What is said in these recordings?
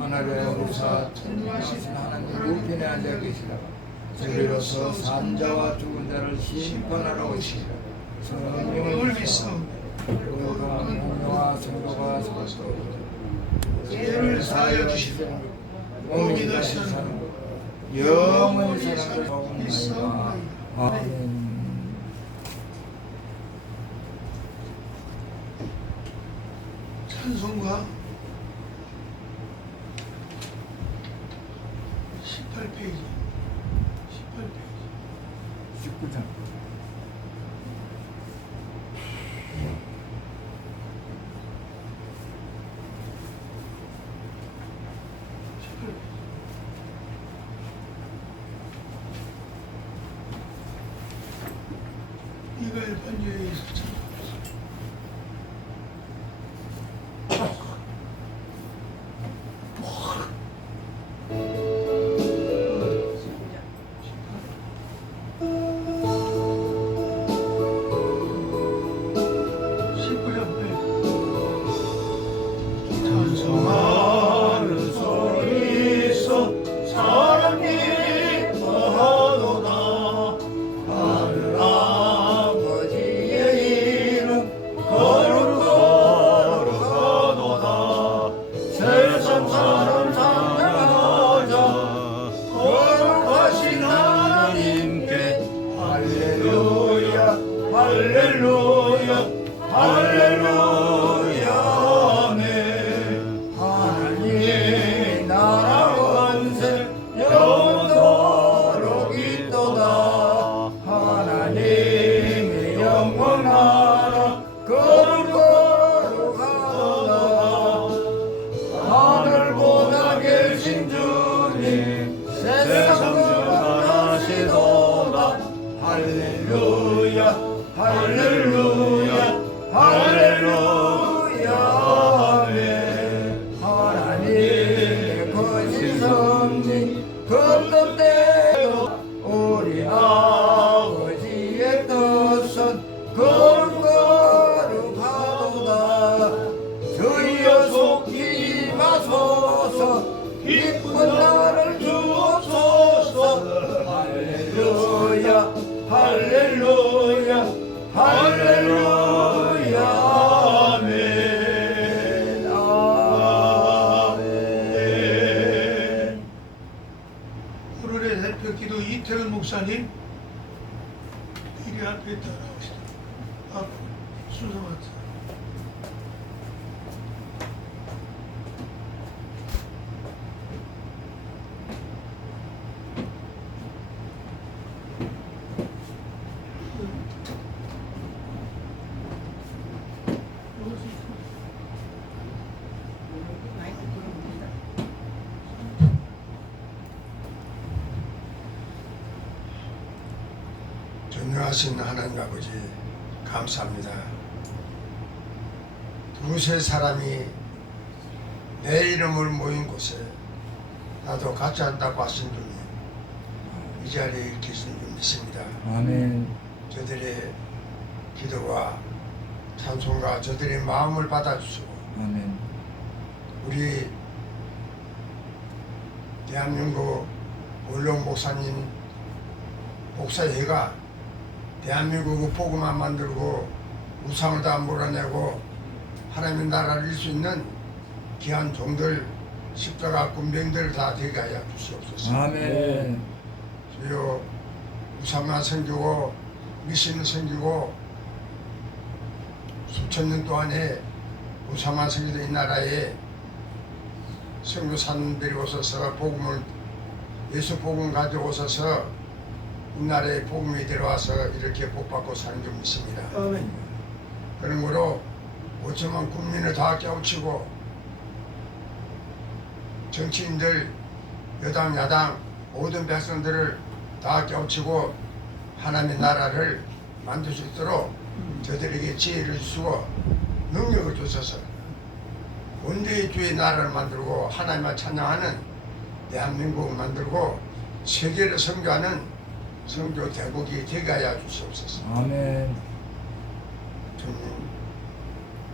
하늘의 우사 전능하신 하나님 우편에 앉아 계시다가 저리로서 산자와 죽은 자를 심판하러 오시리라. 성령을 믿습니다. 그가 공로와 성도가 서서 죄를 사하여 주시고 몸이 다시 사는 것 영원히 사는 것 믿사옵나이다. 아멘. 찬송가 18페이지 19장. 이걸 번제에서 참 찬송하는 소리서 사랑이 더하도다. 하늘 아버지의 이름 거룩거룩하도다. 세상 사람 사랑하자 거룩하신 하나님께 할렐루야 할렐루야 할렐루야. 하나님 나라 원세 영원토록 있도다. 하나님의 영원하라 거룩거룩하도다. 하늘보다 계신 주님 세상 구원하시도다. 할렐루야 할렐루야 할렐루야. 아멘. 하나님의 거신 성님 그 때도 우리 아버지의 뜻은 거룩거룩하도다. 주여 속히 임하소서 기쁜 날을 주옵소서. 할렐루야 할렐루야 할렐루야. 아멘 아멘. 오늘의 대표 기도 이태근 목사님 이리 앞에 따라오시다. 앞 순서 맞춰. 전능하신 하나님 아버지 감사합니다. 두세 사람이 내 이름을 모인 곳에 나도 같이 한다고 하신 분이 이 자리에 계신 줄 믿습니다. 아멘. 저들의 기도와 찬송과 저들의 마음을 받아주시고 아멘. 우리 대한민국 원로 목사님 목사회가 대한민국의 복음만 만들고 우상을 다 몰아내고 하나님의 나라를 이룰 수 있는 귀한 종들 십자가 군병들 다 되게 하여 주시옵소서. 아멘. 주여 우상만 섬기고 미신을 섬기고 수천 년 동안에 우상만 섬기던 이 나라에 선교사님들이 오셔서 복음을 예수 복음 가져오셔서 이 나라에 복음이 들어와서 이렇게 복받고 사는 줄 믿습니다. 아멘. 그러므로 5천만 국민을 다 깨우치고 정치인들 여당 야당 모든 백성들을 다 깨우치고 하나님의 나라를 만들 수 있도록 저들에게 지혜를 주시고 능력을 주셔서 원대주의 나라를 만들고 하나님을 찬양하는 대한민국을 만들고 세계를 선교하는 선교 대국이 되게 하여 주시옵소서. 아멘.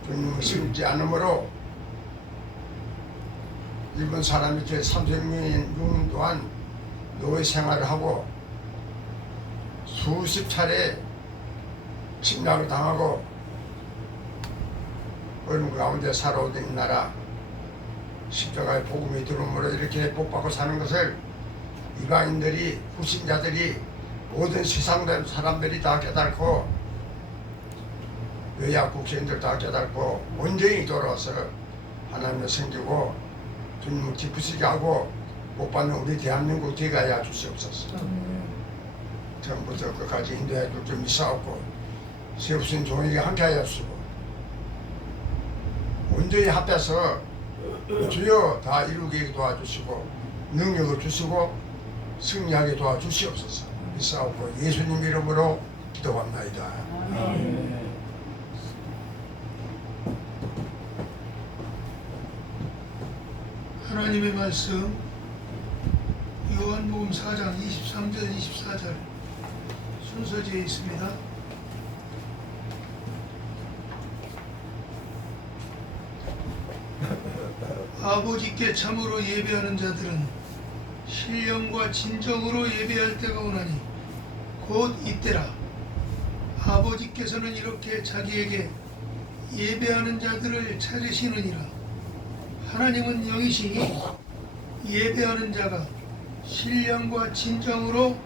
주님을 심지 않으므로 일본 사람이 이렇게 36년 동안 노예 생활을 하고 수십 차례 침략을 당하고 어려운 가운데 살아오던 이 나라 십자가의 복음이 들어오므로 이렇게 복받고 사는 것을 이방인들이 불신자들이 모든 세상 사람들이 다 깨닫고 외야 국민들 다 깨닫고 온전히 돌아와서 하나님을 섬기고 주님을 기쁘시게 하고 못 받는 우리 대한민국 되가야 주시옵소서. 처음부터 끝까지 인도해 줄 줄 믿사옵고 세우신 종에게 함께하여 주시고 온전히 합해서 주여 다 이루게 도와주시고 능력을 주시고 승리하게 도와주시옵소서. 믿사옵고 예수님 이름으로 기도합나이다. 하나님의 말씀 요한복음 4장 23절 24절 순서지에 있습니다. 아버지께 참으로 예배하는 자들은 신령과 진정으로 예배할 때가 오나니 곧 이때라. 아버지께서는 이렇게 자기에게 예배하는 자들을 찾으시느니라. 하나님은 영이시니 예배하는 자가 신령과 진정으로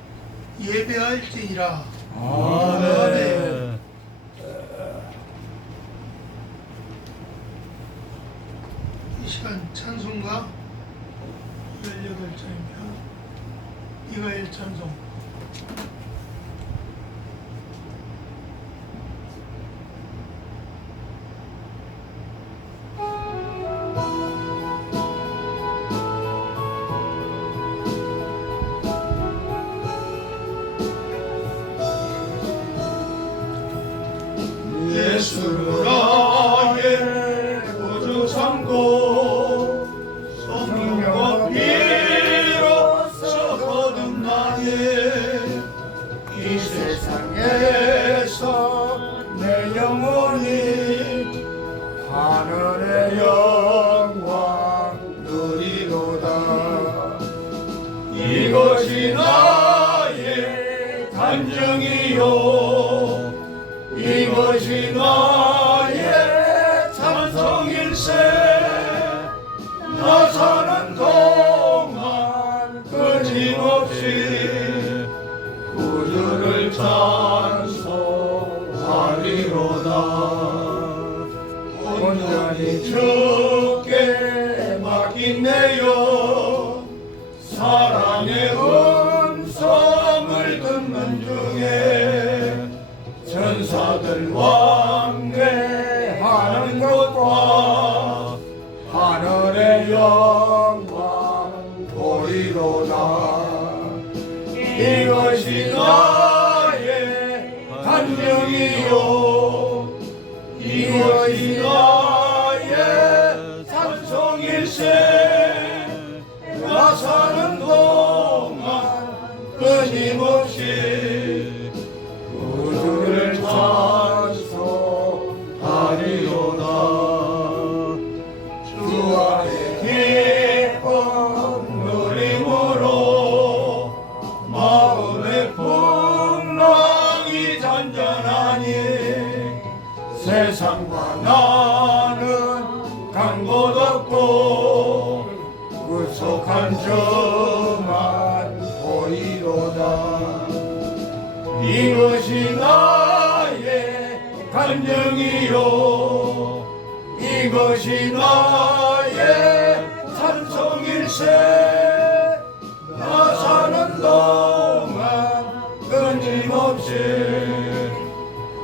예배할지니라. 아멘. 이 시간 찬송가 18장입니다. 이가일 찬송. 예수를 나의 구주 삼고 성령과 피로써 거듭 나의 이 세상에서 내 영혼이 하늘의 영광 누리로다. 이것이 나의 간증이요 이것이 나의 찬송일세. 나 사는 동안 끊임없이 구주를 찬송하리로다. 온전히 주께 맡긴내요. 사랑의 음성을 듣는 중에 천사들 왕래하는 것과 하늘의 영광 보이로다. 이것이 나의 간증이요 이것이 나의 찬송일세. 나 사는 동안 끊임없이 구주를 찬송하리로다. 주 안에 기쁨 누림으로 마음의 풍랑이 잔잔하니 세상과 나는 간 곳 없고 구속한 저만 보이로다. 이것이 나의 간증이요 이것이 나의 찬송일세. 나 사는 동안 끊임없이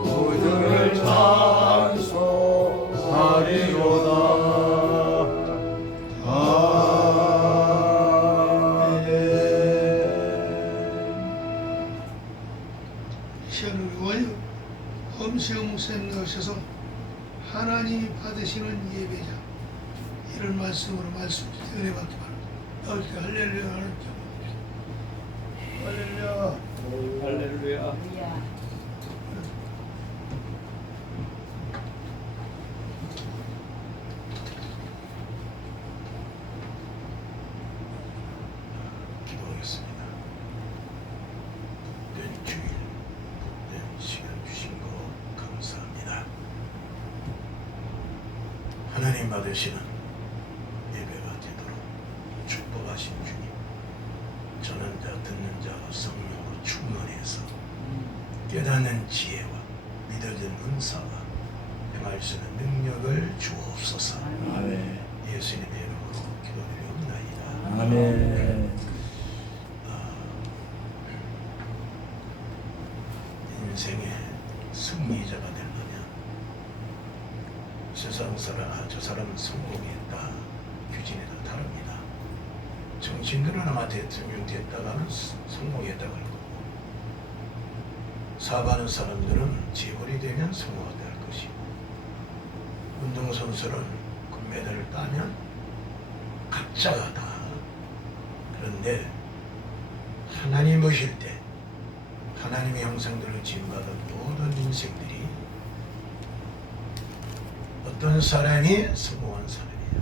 구주를 찬송하리로다. 엄시험센 것에서 하나님이 받으시는 예배자 이런 말씀으로 말씀 은혜 받기 바랍니다. 어떻게 할렐루야 하는 점 할렐루야 할렐루야. 드렸습니다. 복된 주일, 복된 시간 주신 거 감사합니다. 하나님 받으시는 예배가 되도록 축복하신 주님, 저는 자 듣는 자가 성령으로 충만해서 깨닫는 지혜와 믿어진 은사와 행할 수 있는 능력을 주옵소서. 아멘. 예수님의 이름으로 기도드리옵나이다. 아멘. 인생의 승리자가 되려면 세상 사람, 저 사람은 성공했다, 규진이 다 다릅니다. 정치인들은 아마 대통령 됐다가는 성공했다 그럴 거고, 사업하는 사람들은 재벌이 되면 성공하다 할 것이고, 운동선수는 금메달을 따면 각자가 다. 그런데 하나님 보실 때 하나님의 형상대로 지음받은 모든 인생들이 어떤 사람이 성공한 사람이에요.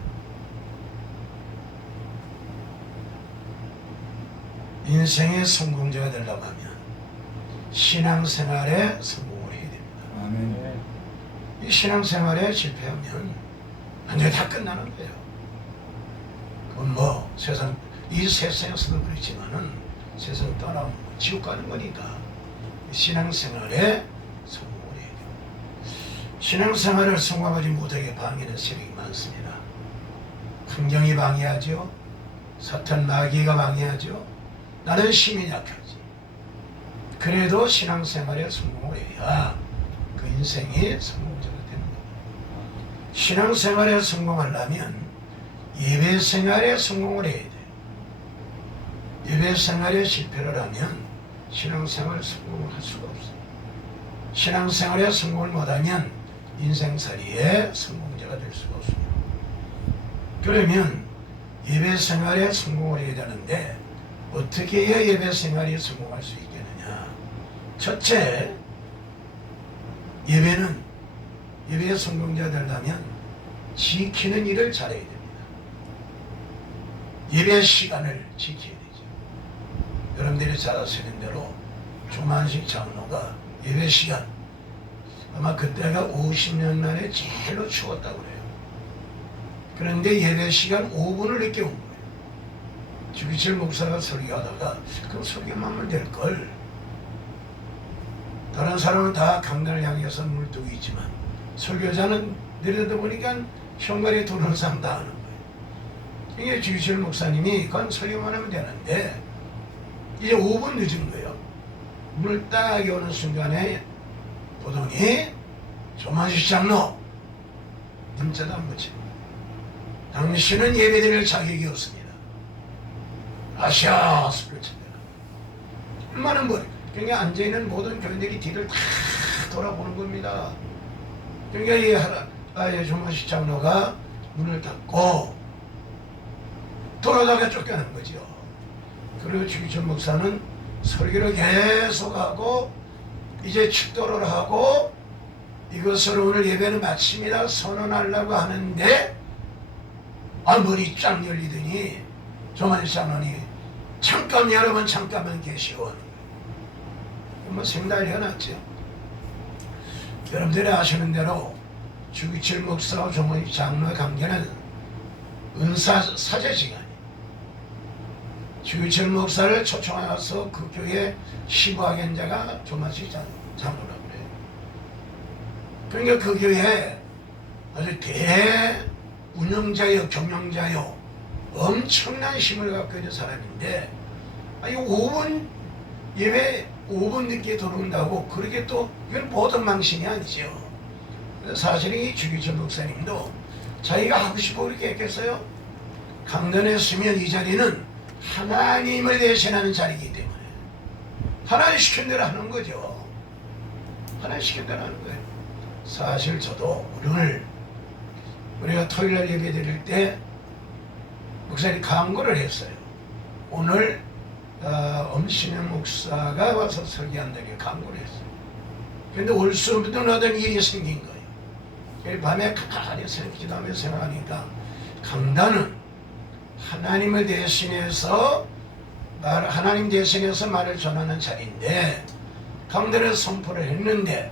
인생의 성공자가 되려고 하면 신앙생활에 성공을 해야 됩니다. 아멘. 이 신앙생활에 실패하면 완전히 다 끝나는 거예요. 그건 뭐 세상 이 세상에서도 그렇지만은 세상 떠나면 지옥 가는 거니까 신앙생활에 성공을 해야 돼요. 신앙생활을 성공하지 못하게 방해하는 세력이 많습니다. 환경이 방해하죠. 사탄 마귀가 방해하죠. 나는 힘이 약하지. 그래도 신앙생활에 성공을 해야 그 인생이 성공자가 되는 겁니다. 신앙생활에 성공하려면 예배생활에 성공을 해야 돼요. 예배생활에 실패를 하면 신앙생활에 성공을 할 수가 없어요. 신앙생활에 성공을 못하면 인생살이에 성공자가 될 수가 없습니다. 그러면 예배생활에 성공을 해야 되는데 어떻게 해야 예배생활에 성공할 수 있겠느냐. 첫째, 예배의 성공자 되려면 지키는 일을 잘해야 됩니다. 예배 시간을 지켜야 되죠. 여러분들이 잘 아시는 대로 조만식 장로가 예배 시간, 아마 그때가 50년 만에 제일로 추웠다고 그래요. 그런데 예배 시간 5분을 늦게 온 거예요. 주기철 목사가 설교하다가 그럼 설교만 하면 될걸. 다른 사람은 다 강단을 향해서 눈을 뜨고 있지만 설교자는 내려다보니까 현관에 들어오는 사람 다 하는 거예요. 이게 주기철 목사님이 그건 설교만 하면 되는데 이제 5분 늦은 거예요. 문을 딱 여는 순간에 보더니 조만식 장로 문자도 안 붙입니다. 당신은 예배드릴 자격이 없습니다. 아시아스를 찾아라. 얼마나 머리. 그러니까 앉아있는 모든 교인들이 뒤를 다 돌아보는 겁니다. 그러니까 이 조만식 장로가 문을 닫고 돌아다가 쫓겨난 거죠. 그리고 주기철 목사는 설교를 계속하고 이제 축도를 하고 이것으로 오늘 예배는 마칩니다 선언하려고 하는데 머리 쫙 열리더니 조만식 장로니 잠깐 여러분 잠깐만 계시오. 뭐 생달이 해놨죠. 여러분들이 아시는 대로 주기철 목사와 조만식 장로의 관계는 은사 사제지간이에요. 주기철 목사를 초청해서 그 교회 시부하겐 자가 조만식 장로라고 그래요. 그러니까 그 교회에 아주 대운영자요 경영자요 엄청난 힘을 갖고 있는 사람인데 이 5분 예배 5분 늦게 들어온다고 그렇게 또 이건 보통 망신이 아니죠. 사실은 이 주기철 목사님도 자기가 하고 싶어 그렇게 했겠어요? 강단에 서면 이 자리는 하나님을 대신하는 자리이기 때문에 하나님 시킨 대로 하는 거죠. 하나님 시킨 대로 하는 거예요. 사실 저도 오늘 우리가 토요일날 예배 드릴 때 목사님 강구를 했어요. 오늘 엄신영 목사가 와서 설교한다고 강구를 했어요. 그런데 올 수부터 나던 일이 생긴 거예요. 밤에 가만히 기도하며 생각하니까 강단은 하나님을 대신해서 하나님 대성에서 말을 전하는 자리인데 강단에서 선포를 했는데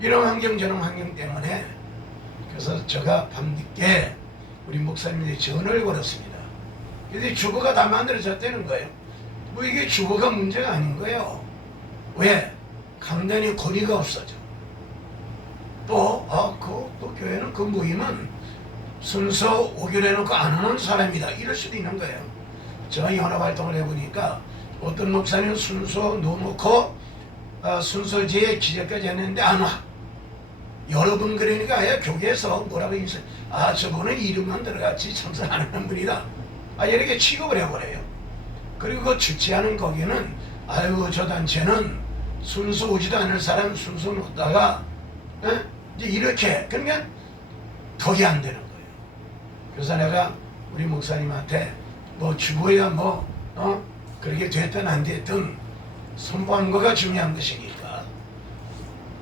이런 환경 저런 환경 때문에 그래서 제가 밤늦게 우리 목사님들이 전화를 걸었습니다. 근데 주거가 다 만들어졌다는 거예요. 뭐 이게 주거가 문제가 아닌 거예요. 왜? 강단이 거리가 없어져. 또 교회는 그 모임은 순서 오기로 해놓고 안 오는 사람이다 이럴 수도 있는 거예요. 제가 연합활동을 해보니까 어떤 목사님은 순서 놓고 순서제에 기재까지 했는데 안 와. 여러분 그러니까 아예 교계에서 뭐라고 인사 저분은 이름만 들어갔지 참석 안 하는 분이다. 이렇게 취급을 해버려요. 그리고 그 주최하는 거기는 저 단체는 순서 오지도 않을 사람 순서 놓다가 이제 이렇게 그러면 덕이 안 되는 거예요. 그래서 내가 우리 목사님한테 뭐 주고야 그렇게 됐든 안 됐든 선포한 거가 중요한 것이니까.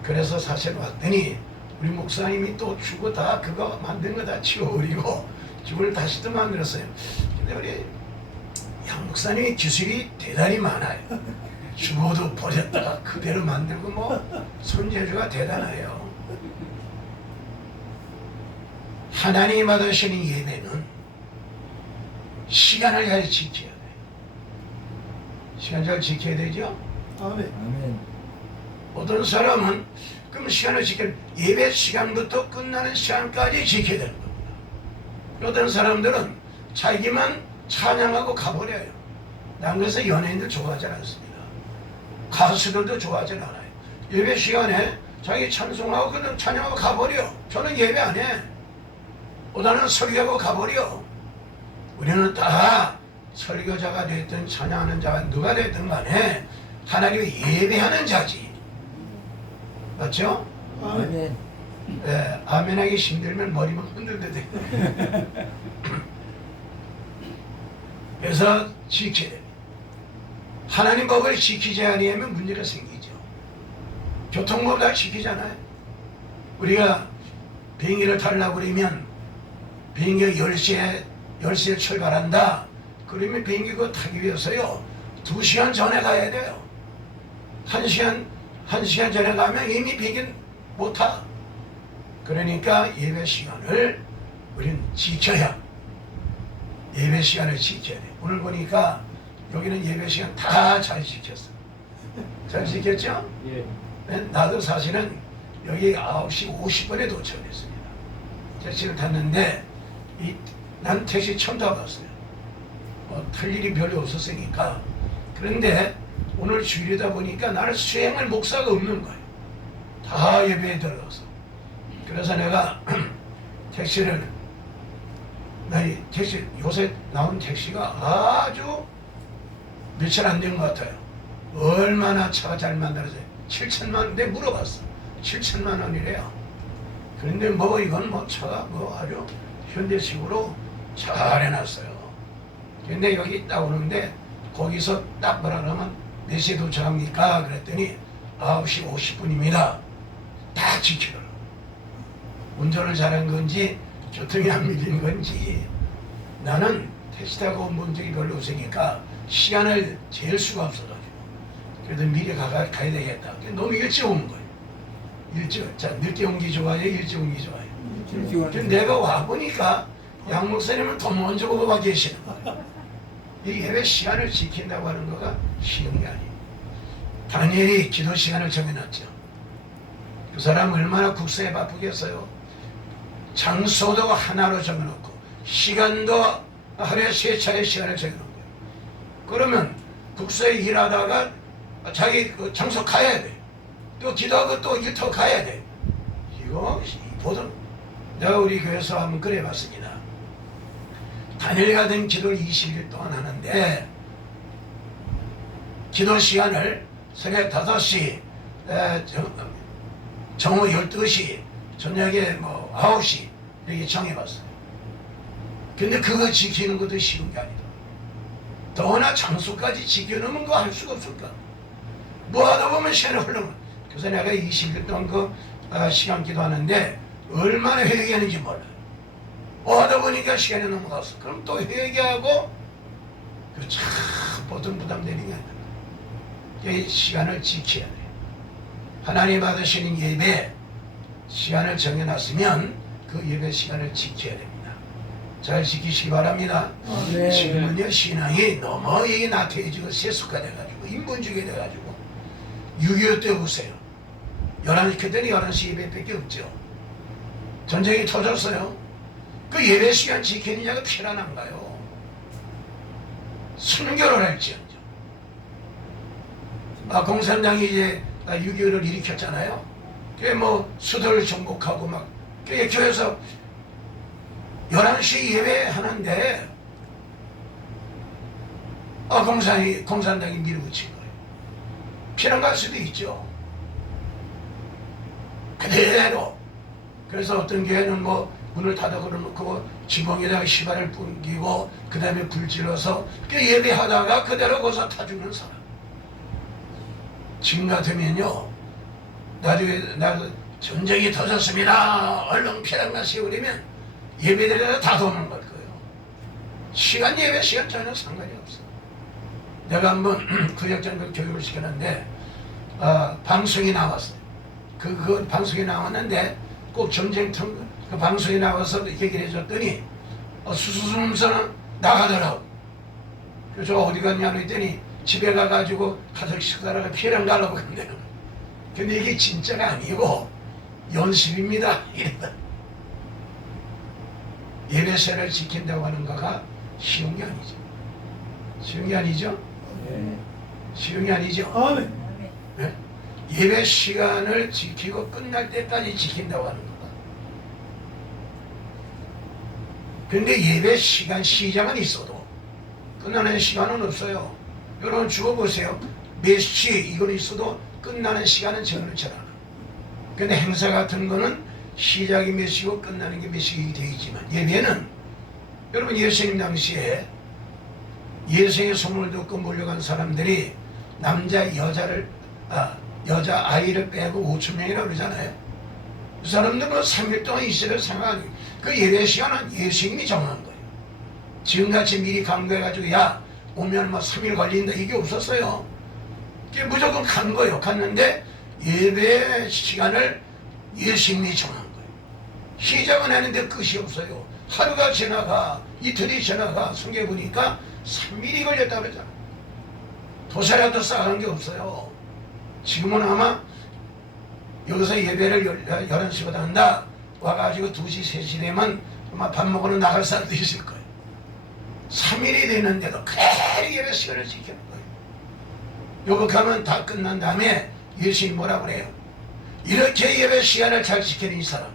그래서 사실 왔더니 우리 목사님이 또 주고 다 그거 만든 거 다 치워버리고 주를 다시 또 만들었어요. 근데 우리 양 목사님이 기술이 대단히 많아요. 주고도 버렸다가 그대로 만들고 손재주가 대단해요. 하나님이 받으시는 예배는 시간을 잘 지켜야 돼요. 시간 잘 지켜야 되죠? 아멘. 아멘. 어떤 사람은 그럼 시간을 예배 시간부터 끝나는 시간까지 지켜야 되는 겁니다. 어떤 사람들은 자기만 찬양하고 가버려요. 난 그래서 연예인들 좋아하지 않습니다. 가수들도 좋아하지 않아요. 예배 시간에 자기 찬송하고 그냥 찬양하고 가버려. 저는 예배 안 해. 나는 설교하고 가버려. 우리는 다 설교자가 됐든 찬양하는 자가 누가 됐든 간에 하나님을 예배하는 자지. 맞죠? 아멘. 네, 아멘하기 힘들면 머리만 흔들게 돼. 그래서 지켜야 돼. 하나님 법을 지키지 아니하면 문제가 생기죠. 교통법 다 지키잖아요. 우리가 비행기를 타려고 그러면 비행기가 10시에 출발한다. 그러면 비행기 그거 타기 위해서요 2시간 전에 가야 돼요. 1시간 전에 가면 이미 비행기는 못 타. 그러니까 예배 시간을 우리는 지켜야. 예배 시간을 지켜야 돼. 오늘 보니까 여기는 예배 시간 다 잘 지켰어. 잘 지켰죠? 예. 나도 사실은 여기 9시 50분에 도착을 했습니다. 택시를 탔는데 난 택시 처음 타봤어요. 탈 일이 별로 없었으니까. 그런데 오늘 주일이다 보니까 나는 수행할 목사가 없는 거예요. 다 예배에 들어가서. 그래서 내가 요새 나온 택시가 아주 며칠 안 된 것 같아요. 얼마나 차가 잘 만들어져요. 7천만 원, 내가 물어봤어. 7천만 원이래요. 그런데 이건 차가 아주 현대식으로 잘 해놨어요. 근데 여기 딱 오는데 거기서 딱 뭐라 그러면 몇 시에 도착합니까? 그랬더니 9시 50분입니다. 다 지켜라. 운전을 잘한 건지 교통이 안 밀린 건지 나는 택시 타고 온 적이 별로 없으니까 시간을 잴 수가 없어가지고 그래도 미리 가야 되겠다. 너무 일찍 오는 거예요. 늦게 온 게 좋아요? 일찍 온 게 좋아요? 근데 내가 와보니까 양 목사님은 더 먼저 오고 와 계시는 거예요. 이 예배 시간을 지킨다고 하는 거가 쉬운 게 아니에요. 다니엘이 기도 시간을 정해놨죠. 그 사람 얼마나 국사에 바쁘겠어요. 장소도 하나로 정해놓고 시간도 하루에 3차례 시간을 정해놓은 거예요. 그러면 국사에 일하다가 자기 그 장소 가야 돼. 또 기도하고 또 일터 가야 돼. 이거 보통 내가 우리 교회에서 한번 그래봤습니다. 다니엘 같은 기도를 20일 동안 하는데 기도 시간을 새벽 5시, 정오 12시, 저녁에 9시 이렇게 정해봤어요. 근데 그거 지키는 것도 쉬운 게 아니다. 더나 장소까지 지켜놓으면 그거 할 수가 없을까? 뭐 하다 보면 시간이 흘러면. 그래서 내가 20일 동안 시간 기도하는데 얼마나 회개하는지 몰라요. 뭐 하다 보니까 시간이 넘어갔어. 그럼 또 회개하고 참 보통 부담되는 게 아니라 이 시간을 지켜야 돼요. 하나님 받으시는 예배 시간을 정해놨으면 그 예배 시간을 지켜야 됩니다. 잘 지키시기 바랍니다. 네. 지금은요 신앙이 너무 이게 나태해지고 세속화돼가지고 인본주의가 돼가지고 6.25 때 보세요. 11시 그때는 11시 예배밖에 없죠. 전쟁이 터졌어요. 그 예배 시간 지키느냐가 필요한가요? 순교를 할지언정. 공산당이 이제 6.25를 일으켰잖아요. 그게 뭐 수도를 정복하고 막 그게 교회에서 11시 예배 하는데 공산당이 밀어붙인 거예요. 피난 갈 수도 있죠. 그대로. 그래서 어떤 교회는 뭐 문을 닫아 걸어놓고 지붕에다가 시발을 뿜기고 그 다음에 불 질러서 그 예배하다가 그대로 거기서 타 죽는 사람. 지금 같으면요 나중에 전쟁이 터졌습니다 얼른 피난가 세우려면 예배드려서 다 도망갈 거예요. 시간 예배 시간 전혀 상관이 없어. 내가 한번 구역장교 교육을 시켰는데 방송이 나왔어요. 그 방송이 나왔는데 꼭 전쟁터 그 방송에 나와서 얘기를 해줬더니 수수수면서 나가더라고. 그래서 어디 갔냐고 했더니 집에 가가지고 가족 식사를 피해랑 가려고 한대는 거예요. 근데 이게 진짜가 아니고 연습입니다. 이랬다. 예배세를 지킨다고 하는 거가 쉬운 게 아니죠. 쉬운 게 아니죠? 네. 쉬운 게 아니죠? 아멘. 네? 예배 시간을 지키고 끝날 때까지 지킨다고 하는 거다. 근데 예배 시간 시작은 있어도 끝나는 시간은 없어요. 여러분 죽어보세요. 몇 시 이건 있어도 끝나는 시간은 정해놓지 않아. 근데 행사 같은 거는 시작이 몇 시고 끝나는 게 몇 시기 되어 있지만 예배는 여러분 예수님 당시에 예수의 소문을 듣고 몰려간 사람들이 남자 여자 아이를 빼고 5천 명이라고 그러잖아요. 그 사람들은 3일 동안 이스라엘 생활하는 그 예배 시간은 예수님이 정한 거예요. 지금같이 미리 강구해가지고 야 오면 뭐 3일 걸린다 이게 없었어요. 그게 무조건 간 거예요. 갔는데 예배 시간을 예수님이 정한 거예요. 시작은 했는데 끝이 없어요. 하루가 지나가 이틀이 지나가 성경에 보니까 3일이 걸렸다 그러잖아. 도시락도 싸간 게 없어요. 지금은 아마 여기서 예배를 11시보다 한다 와가지고 2시 3시 되면 아마 밥 먹으러 나갈 사람도 있을 거예요. 3일이 되는데도 그대로 예배 시간을 지키는 거예요. 요거 가면 다 끝난 다음에 예수님이 뭐라 그래요? 이렇게 예배 시간을 잘 지키는 이 사람,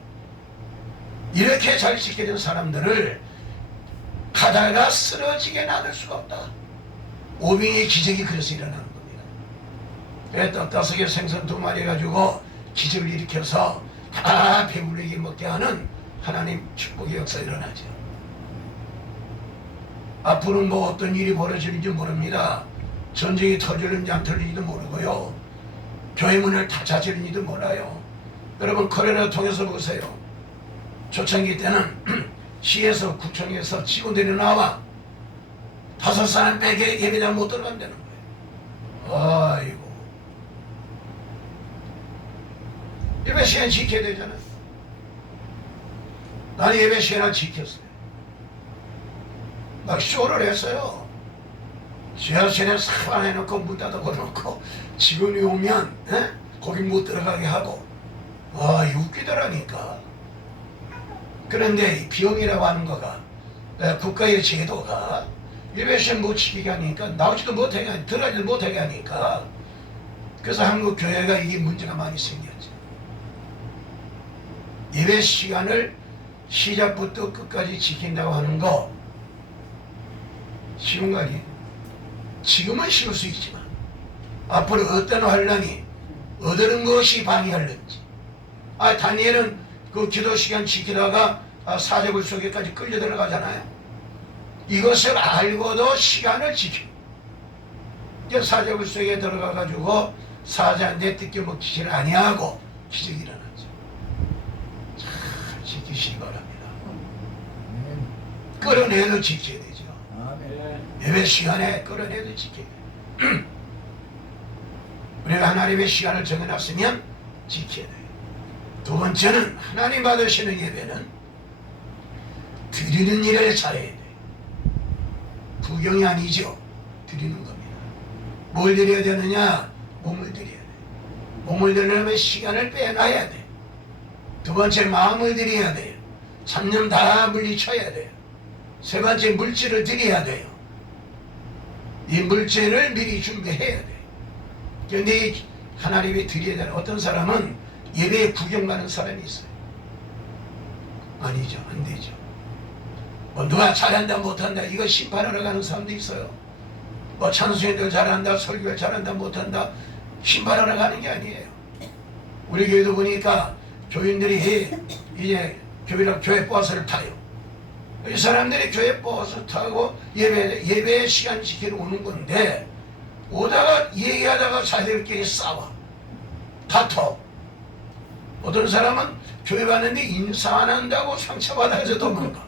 이렇게 잘 지키는 사람들을 가다가 쓰러지게 놔둘 수가 없다. 오병이의 기적이 그래서 일어나는 겁니다. 그래 떡다섯개 생선 2마리 가지고 기적을 일으켜서 다 배부르게 먹게 하는 하나님 축복의 역사 일어나죠. 앞으로는 뭐 어떤 일이 벌어질지 모릅니다. 전쟁이 터질는지 안 터질지도 모르고요. 교회 문을 닫아지는지도 몰라요. 여러분 코로나 통해서 보세요. 초창기 때는 시에서 구청에서 직원들이 나와 5사람 빼게 예배당 못 들어간다는 거예요. 아이고 예배 시간 지켜야 되잖아요. 나는 예배 시간을 지켰어요. 막 쇼를 했어요. 지하철에 싹 해놓고 문 닫아 걸어놓고 직원이 오면 거기 못 들어가게 하고 웃기더라니까. 그런데 이 비용이라고 하는 거가 국가의 제도가 예배 시간 못 지키게 하니까 나오지도 못하게 하니까 들어가지도 못하게 하니까 그래서 한국 교회가 이게 문제가 많이 생겼죠. 예배 시간을 시작부터 끝까지 지킨다고 하는 거 쉬운 거 아니에요? 지금은 쉬울 수 있지만 앞으로 어떤 환란이 어떤 것이 방해할는지. 다니엘은 그 기도 시간 지키다가 사제굴 속에까지 끌려 들어가잖아요. 이것을 알고도 시간을 지켜. 사제굴 속에 들어가가지고 사자한테 뜯겨 먹기를 아니하고 기적이 일어났죠. 잘 지키시기 바랍니다. 끌어내도 지켜야 되죠. 아멘. 예배 시간에 끌어내도 지켜야 돼. 우리가 하나님의 시간을 정해놨으면 지켜야 돼. 두 번째는 하나님 받으시는 예배는 드리는 일을 잘해야 돼. 구경이 아니죠. 드리는 겁니다. 뭘 드려야 되느냐? 몸을 드려야 돼. 몸을 드리려면 시간을 빼놔야 돼. 두 번째 마음을 드려야 돼요. 잡념 다 물리쳐야 돼요. 세 번째 물질을 드려야 돼요. 이 물질을 미리 준비해야 돼. 그런데 이 하나님이 드려야 되는 어떤 사람은 예배에 구경 가는 사람이 있어요. 아니죠. 안 되죠. 누가 잘한다 못한다 이거 심판하러 가는 사람도 있어요. 찬송인들 잘한다 설교를 잘한다 못한다 심판하러 가는 게 아니에요. 우리 교회도 보니까 교인들이 이제 교회 버스를 타요. 이 사람들이 교회 버스 타고 예배 시간 지키러 오는 건데 오다가 얘기하다가 자들끼리 싸워 다퉈. 어떤 사람은 교회 왔는데 인사 안 한다고 상처받아서 도망가.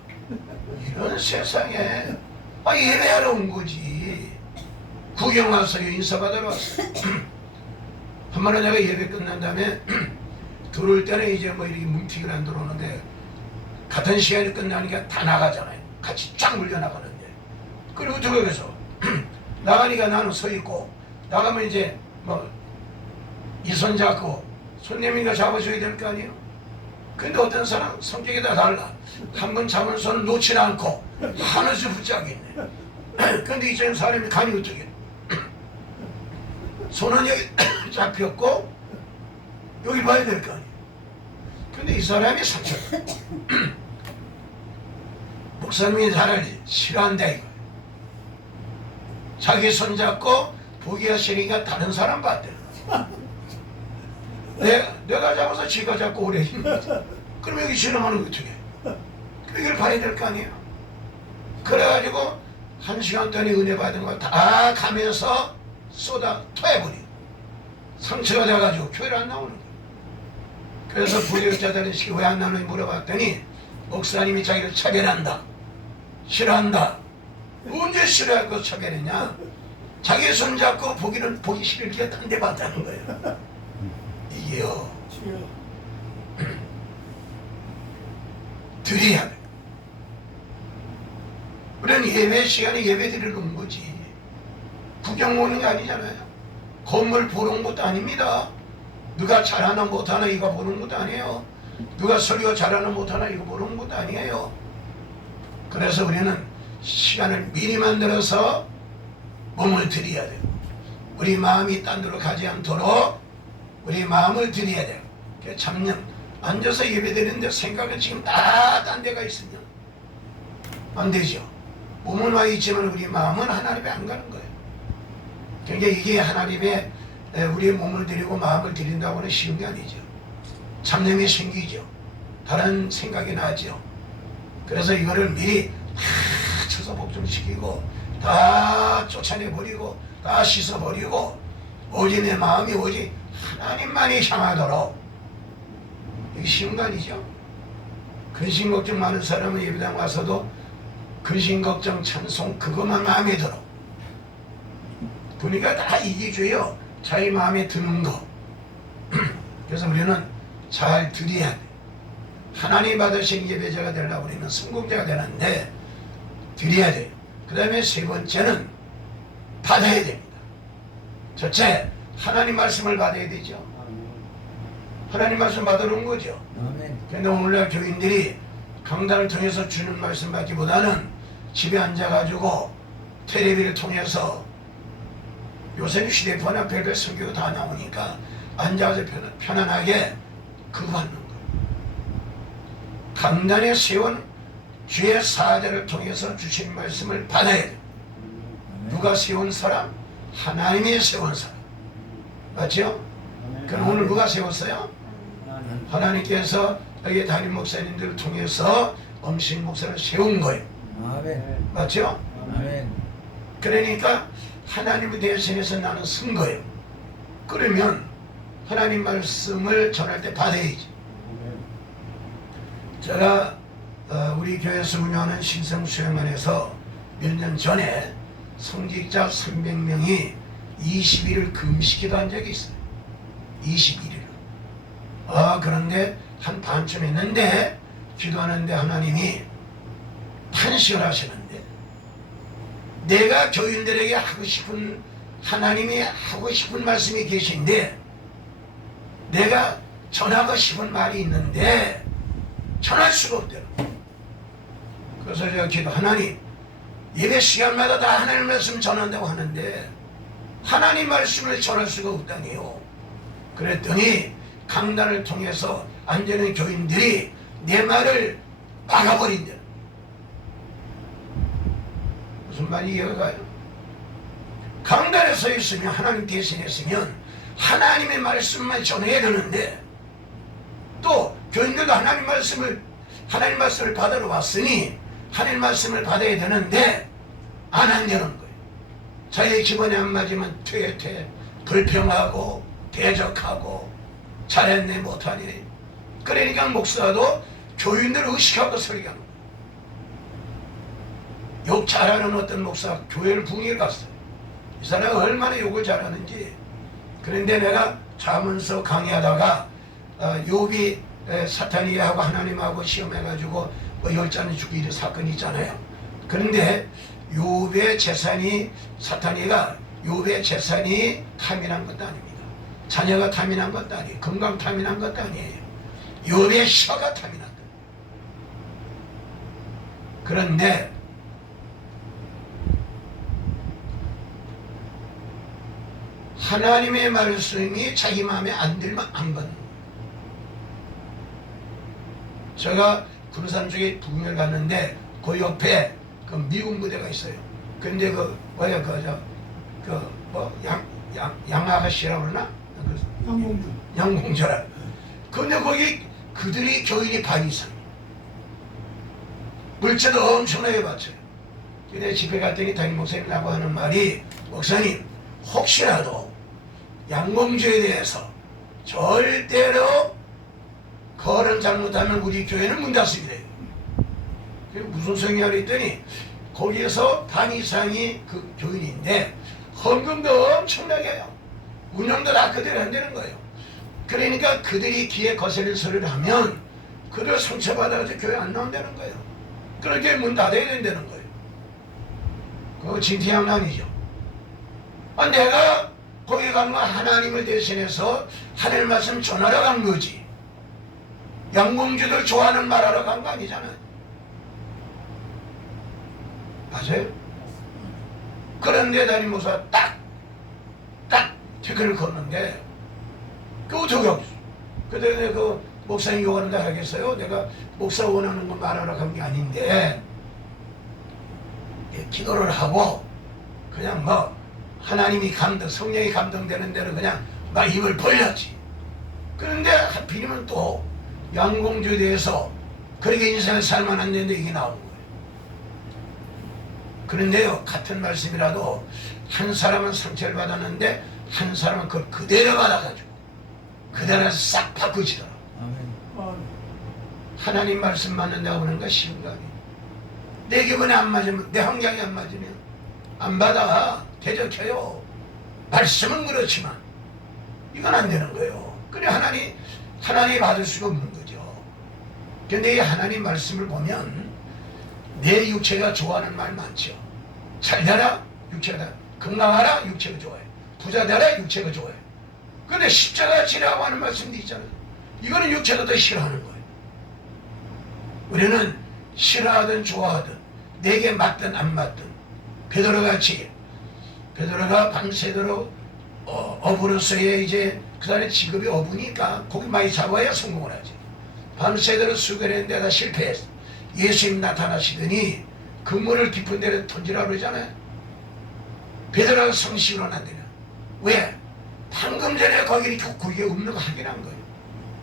이런 세상에 예배하러 온 거지. 구경 왔어요. 인사받으러 왔어요. 한 번은 내가 예배 끝난 다음에 들어올 때는 이제 뭐 이렇게 뭉티기를 안 들어오는데 같은 시간이 끝나니까 다 나가잖아요. 같이 쫙 물려 나가는데 그리고 들어가서 나가니까 나는 서 있고 나가면 이제 뭐 이 손 잡고 손님이가 잡아줘야 될 거 아니에요. 근데 어떤 사람 성격이 다 달라. 한 번 잡은 손을 놓지 않고 하늘에서 붙잡고 있네. 근데 이제 사람이 감이 어떻게 손은 여기 잡혔고 여기 봐야 될 거 아니에요. 근데 이 사람이 상처를 목사님이 잘하지 싫어한다 이거. 자기 손 잡고 보기가 싫으니까 다른 사람 봤대. 내가 잡아서 지가 잡고 오래 힘들어. 그럼 여기 지나가는 거 어떻게? 이걸 봐야 될 거 아니에요. 그래가지고 1시간 동안 은혜 받은 거 다 가면서 쏟아 토해버려. 상처가 돼가지고 교회를 안 나오는 거예요. 그래서 부교육자들이 왜 안 나오는지 물어봤더니 목사님이 자기를 차별한다. 싫어한다. 언제 싫어하고 차별했냐? 자기 손잡고 보기 싫으니까 딴 데 봤다는 거예요. 이게요. 드려야 돼. 우리는 예배 시간에 예배 드리러 온 거지. 구경 오는 게 아니잖아요. 건물 보러 온 것도 아닙니다. 누가 잘하나 못하나 이거 보는 것도 아니에요. 누가 설교 잘하나 못하나 이거 보는 것도 아니에요. 그래서 우리는 시간을 미리 만들어서 몸을 드려야 돼요. 우리 마음이 딴 데로 가지 않도록 우리 마음을 드려야 돼요. 잡념 앉아서 예배 드리는데 생각은 지금 다 딴 데가 있으면 안 되죠. 몸은 와 있지만 우리 마음은 하나님에 안 가는 거예요. 그러니까 이게 하나님의 우리의 몸을 드리고 마음을 드린다고는 쉬운 게 아니죠. 잡념이 생기죠. 다른 생각이 나죠. 그래서 이거를 미리 다 쳐서 복종시키고 다 쫓아내버리고 다 씻어버리고 오직 내 마음이 오직 하나님만이 향하도록. 이게 쉬운 거 아니죠. 근심 걱정 많은 사람은 예배당 와서도 근심 걱정 찬송 그것만 마음에 들어. 보니까 다 이기줘요. 자기 마음에 드는 거. 그래서 우리는 잘 드려야 돼. 하나님 받으신 예배자가 되려고 우리는 성공자가 되는데 드려야 돼요. 그 다음에 세 번째는 받아야 됩니다. 첫째, 하나님 말씀을 받아야 되죠. 하나님 말씀 받으러 온 거죠. 그런데 오늘날 교인들이 강단을 통해서 주는 말씀 받기보다는 집에 앉아가지고 텔레비를 통해서 요새는 휴대폰이나 별별 성교도 다 나오니까 앉아서 편안하게 그거 받는 거예요. 강단에 세운 주의 사자를 통해서 주신 말씀을 받아야 돼요. 누가 세운 사람? 하나님이 세운 사람. 맞죠? 그럼 오늘 누가 세웠어요? 하나님께서 여기 담임 목사님들을 통해서 엄신 목사를 세운 거예요. 맞죠? 그러니까 하나님의 대신해서 나는 쓴 거예요. 그러면 하나님 말씀을 전할 때 받아야지. 제가 우리 교회에서 운영하는 신성수양관에서 몇 년 전에 성직자 300명이 20일을 금식기도 한 적이 있어요. 21일을. 그런데 한 반쯤 했는데 기도하는데 하나님이 탄식을 하시는데, 내가 교인들에게 하고 싶은, 하나님이 하고 싶은 말씀이 계신데 내가 전하고 싶은 말이 있는데 전할 수가 없대요. 그래서 제가 기도, 하나님 예배 시간마다 다 하나님 말씀 전한다고 하는데 하나님 말씀을 전할 수가 없다니요. 그랬더니 강단을 통해서 앉아있는 교인들이 내 말을 막아버린다. 무슨 말이 이해가 가요? 강단에 서 있으면, 하나님 대신했으면 하나님의 말씀만 전해야 되는데, 또 교인들도 하나님 말씀을 받으러 왔으니 하나님 말씀을 받아야 되는데 안 한다는 거예요. 자기 기본에 안 맞으면 퇴퇴 불평하고 대적하고 잘했네 못하니. 그러니까 목사도 교인들을 의식하고 설교하는 거예요. 욕 잘하는 어떤 목사 교회를 붕괴 갔어요. 이 사람이 얼마나 욕을 잘하는지. 그런데 내가 자문서 강의하다가 욥이 사탄이하고 하나님하고 시험해가지고 뭐 열자는 죽이는 사건이 있잖아요. 그런데 욥의 재산이, 사탄이가 욥의 재산이 탐이난 것도 아닙니다. 자녀가 탐이난 것도 아니에요. 건강 탐이난 것도 아니에요. 욥의 혀가 탐이났다. 그런데 하나님의 말씀이 자기 마음에 안 들면 안 받는 거예요. 제가 군산 쪽에 부흥을 갔는데 그 옆에 그 미군 부대가 있어요. 근데 양아가씨라고 그러나? 양공주라. 근데 거기 그들이 교인이 반 이상. 물자도 엄청나게 바쳐요. 근데 집에 갔더니 담임 목사님이라고 하는 말이, 목사님 혹시라도 양공주에 대해서 절대로 거론 잘못하면 우리 교회는 문 닫습니다. 그게 무슨 소리냐 그랬더니, 거기에서 반 이상이 그 교인인데 헌금도 엄청나게 해요. 운영도 다 그대로 한다는 거예요. 그러니까 그들이 귀에 거슬릴 소리를 하면 그들 상처받아서 교회 안 나온다는 거예요. 그렇게 문 닫아야 된다는 거예요. 그거 진퇴양난이죠. 내가 거기 가면 하나님을 대신해서 하늘 말씀 전하러 간 거지. 양공주들 좋아하는 말하러 간 거 아니잖아요. 맞아요? 그런데 담임 목사가 딱 댓글을 걷는데 그 어떻게 하겠어? 그때 그 목사님 요구한다 하겠어요? 내가 목사 원하는 거 말하러 간 게 아닌데 기도를 하고 그냥 뭐 하나님이 성령이 감동되는 대로 그냥 막 입을 벌렸지. 그런데 하필이면 또 양공주에 대해서 그렇게 인생을 살만 한데 이게 나온 거예요. 그런데요, 같은 말씀이라도 한 사람은 상처를 받았는데 한 사람은 그걸 그대로 받아가지고 그대로 싹 바꾸지더라. 하나님 말씀 맞는다고 하는 거 쉬운 거 아니에요. 내 기분에 안 맞으면, 내 환경에 안 맞으면 안 받아. 대적해요. 말씀은 그렇지만 이건 안 되는 거예요. 그래 하나님이 받을 수가 없는 거죠. 그런데 이 하나님 말씀을 보면 내 육체가 좋아하는 말 많죠. 잘 되라, 육체가 건강하라, 육체가 좋아해. 부자 되라, 육체가 좋아해. 그런데 십자가 지라고 하는 말씀도 있잖아요. 이거는 육체가 더 싫어하는 거예요. 우리는 싫어하든 좋아하든 내게 맞든 안 맞든 베드로같이, 베드로가 밤새도록 어부로서의 이제 그 사람의 직업이 어부니까 고기 많이 잡아야 성공을 하지. 밤새도록 수고했는데 다 실패했어. 예수님 나타나시더니 그물을 깊은 데로 던지라고 그러잖아요. 베드로가 성식으로 안 되냐. 왜? 방금 전에 거기 없는 거 확인한 거예요.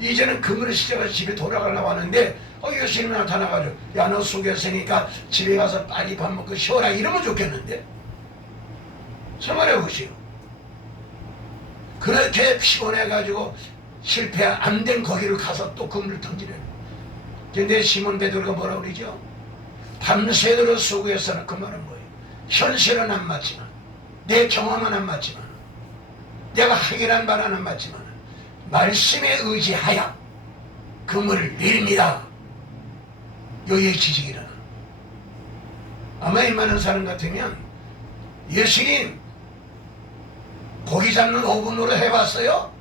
이제는 그물을 시작해서 집에 돌아가려고 하는데 예수님이 나타나가지고 야, 너 속였으니까 집에 가서 빨리 밥 먹고 쉬어라 이러면 좋겠는데 생활해 보시오. 그렇게 피곤해가지고 실패 안 된 거기를 가서 또 그물을 던지래. 근데 시몬 베드로가 뭐라고 그러죠? 밤새도록 수고해서는 그 말은 뭐예요? 현실은 안 맞지만, 내 경험은 안 맞지만, 내가 하기란 바는 안 맞지만 말씀에 의지하여 그물을 내립니다. 여기에 기적이 일어나. 아마 이 많은 사람 같으면 예수님 고기 잡는 5분으로 해봤어요?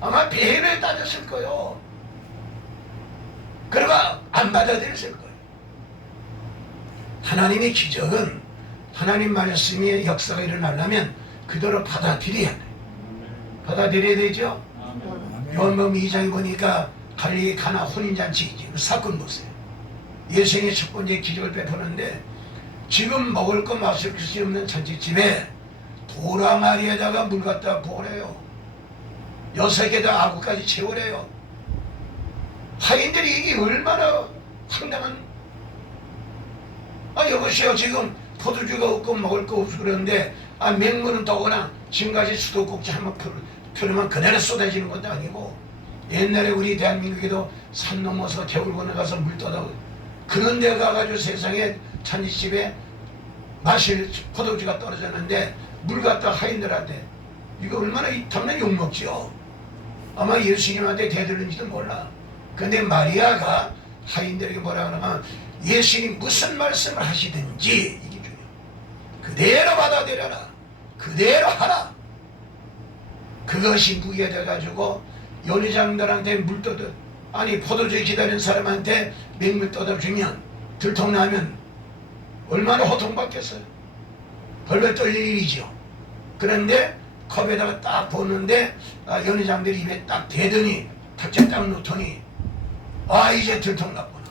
아마 배를 따졌을 거예요. 그리고 안 받아들였을 거예요. 하나님의 기적은 하나님 말씀의 역사가 일어나려면 그대로 받아들여야 돼. 받아들여야 되죠? 요한복음 2장에 보니까 갈릴리 가나 혼인잔치 그 사건 보세요. 예수님의 첫 번째 기적을 베푸는데 지금 먹을 거 마실 것이 없는 잔치집에 도라 마리에다가 물 갖다 부으래요. 6개다 아구까지 채우래요. 하인들이 이게 얼마나 황당한, 여보세요, 지금 포도주가 없고 먹을 거 없고 그러는데 맹물은 더구나 지금까지 수도꼭지 한번 풀으면 그대로 쏟아지는 것도 아니고, 옛날에 우리 대한민국에도 산 넘어서 겨울 건너가서 물 떠다 그런 데 가가지고 세상에 잔치집에 마실 포도주가 떨어졌는데 물 갖다 하인들한테, 이거 얼마나 당연히 욕먹죠. 아마 예수님한테 대들는지도 몰라. 근데 마리아가 하인들에게 뭐라 그러면 예수님 무슨 말씀을 하시든지 이게 중요해. 그대로 받아들여라. 그대로 하라. 그것이 무기가 돼가지고 연회장들한테 물 떠다, 아니 포도주 기다리는 사람한테 맹물 떠다 주면 들통나면 얼마나 호통받겠어요. 벌벌 떨릴 일이죠. 그런데 컵에다가 딱 붓는데 연회장들이 입에 딱 대더니 탁자 딱 놓더니 이제 들통났구나.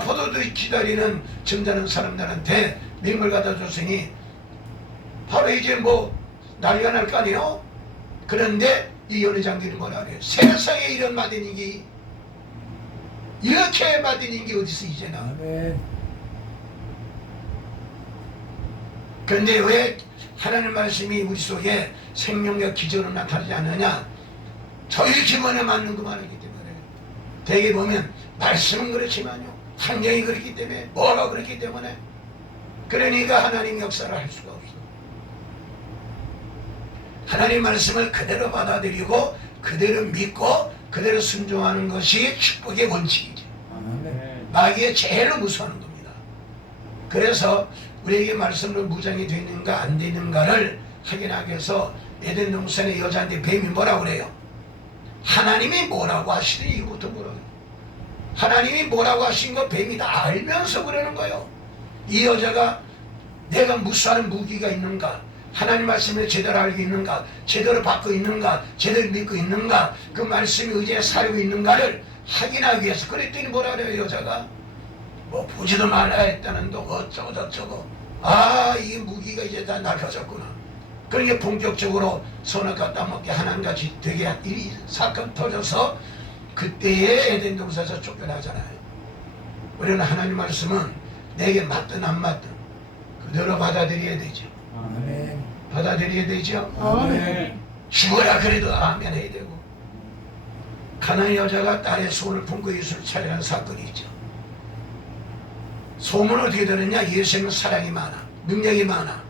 포도주 기다리는 점잖은 사람들한테 맹물 갖다 줬으니 바로 이제 뭐 난리가 날 거 아니에요. 그런데 이 연회장들이 뭐라 그래요? 세상에 이런 마대닉이, 이렇게 마대닉이 어디서 이제 나와. 그런데 왜 하나님 말씀이 우리 속에 생명과 기적으로 나타나지 않느냐? 저희 기본에 맞는 것만 하기 때문에. 대개 보면 말씀은 그렇지만요, 환경이 그렇기 때문에, 뭐가 그렇기 때문에, 그러니까 하나님 역사를 할 수가 없어. 하나님 말씀을 그대로 받아들이고 그대로 믿고 그대로 순종하는 것이 축복의 원칙이죠. 마귀의 제일 무서워하는 겁니다. 그래서 우리에게 말씀으로 무장이 되는가 안 되는가를 확인하기 위해서 에덴 동산의 여자한테 뱀이 뭐라고 그래요? 하나님이 뭐라고 하시더니 이거부터 뭐라고 해요? 하나님이 뭐라고 하신 거 뱀이 다 알면서 그러는 거예요. 이 여자가 내가 무수한 무기가 있는가, 하나님 말씀을 제대로 알고 있는가, 제대로 받고 있는가, 제대로 믿고 있는가, 그 말씀이 의지에 살고 있는가를 확인하기 위해서. 그랬더니 뭐라 그래요? 여자가 뭐 보지도 말아야 했다는 동 어쩌고 저쩌고. 이 무기가 이제 다 낡아졌구나. 그러니까 본격적으로 손을 갖다 먹게 하나님같이 되게 이 사건 터져서 그때의 에덴 동산에서 쫓겨나잖아요. 우리는 하나님 말씀은 내게 맞든 안 맞든 그대로 받아들여야 되죠. 아멘. 받아들여야 되죠. 아멘. 죽어라 그래도 아멘 해야 되고. 가나안 여자가 딸의 손을 품고 예수를 찾아가는 사건이 있죠. 소문은 어떻게 들었냐? 예수님은 사랑이 많아, 능력이 많아,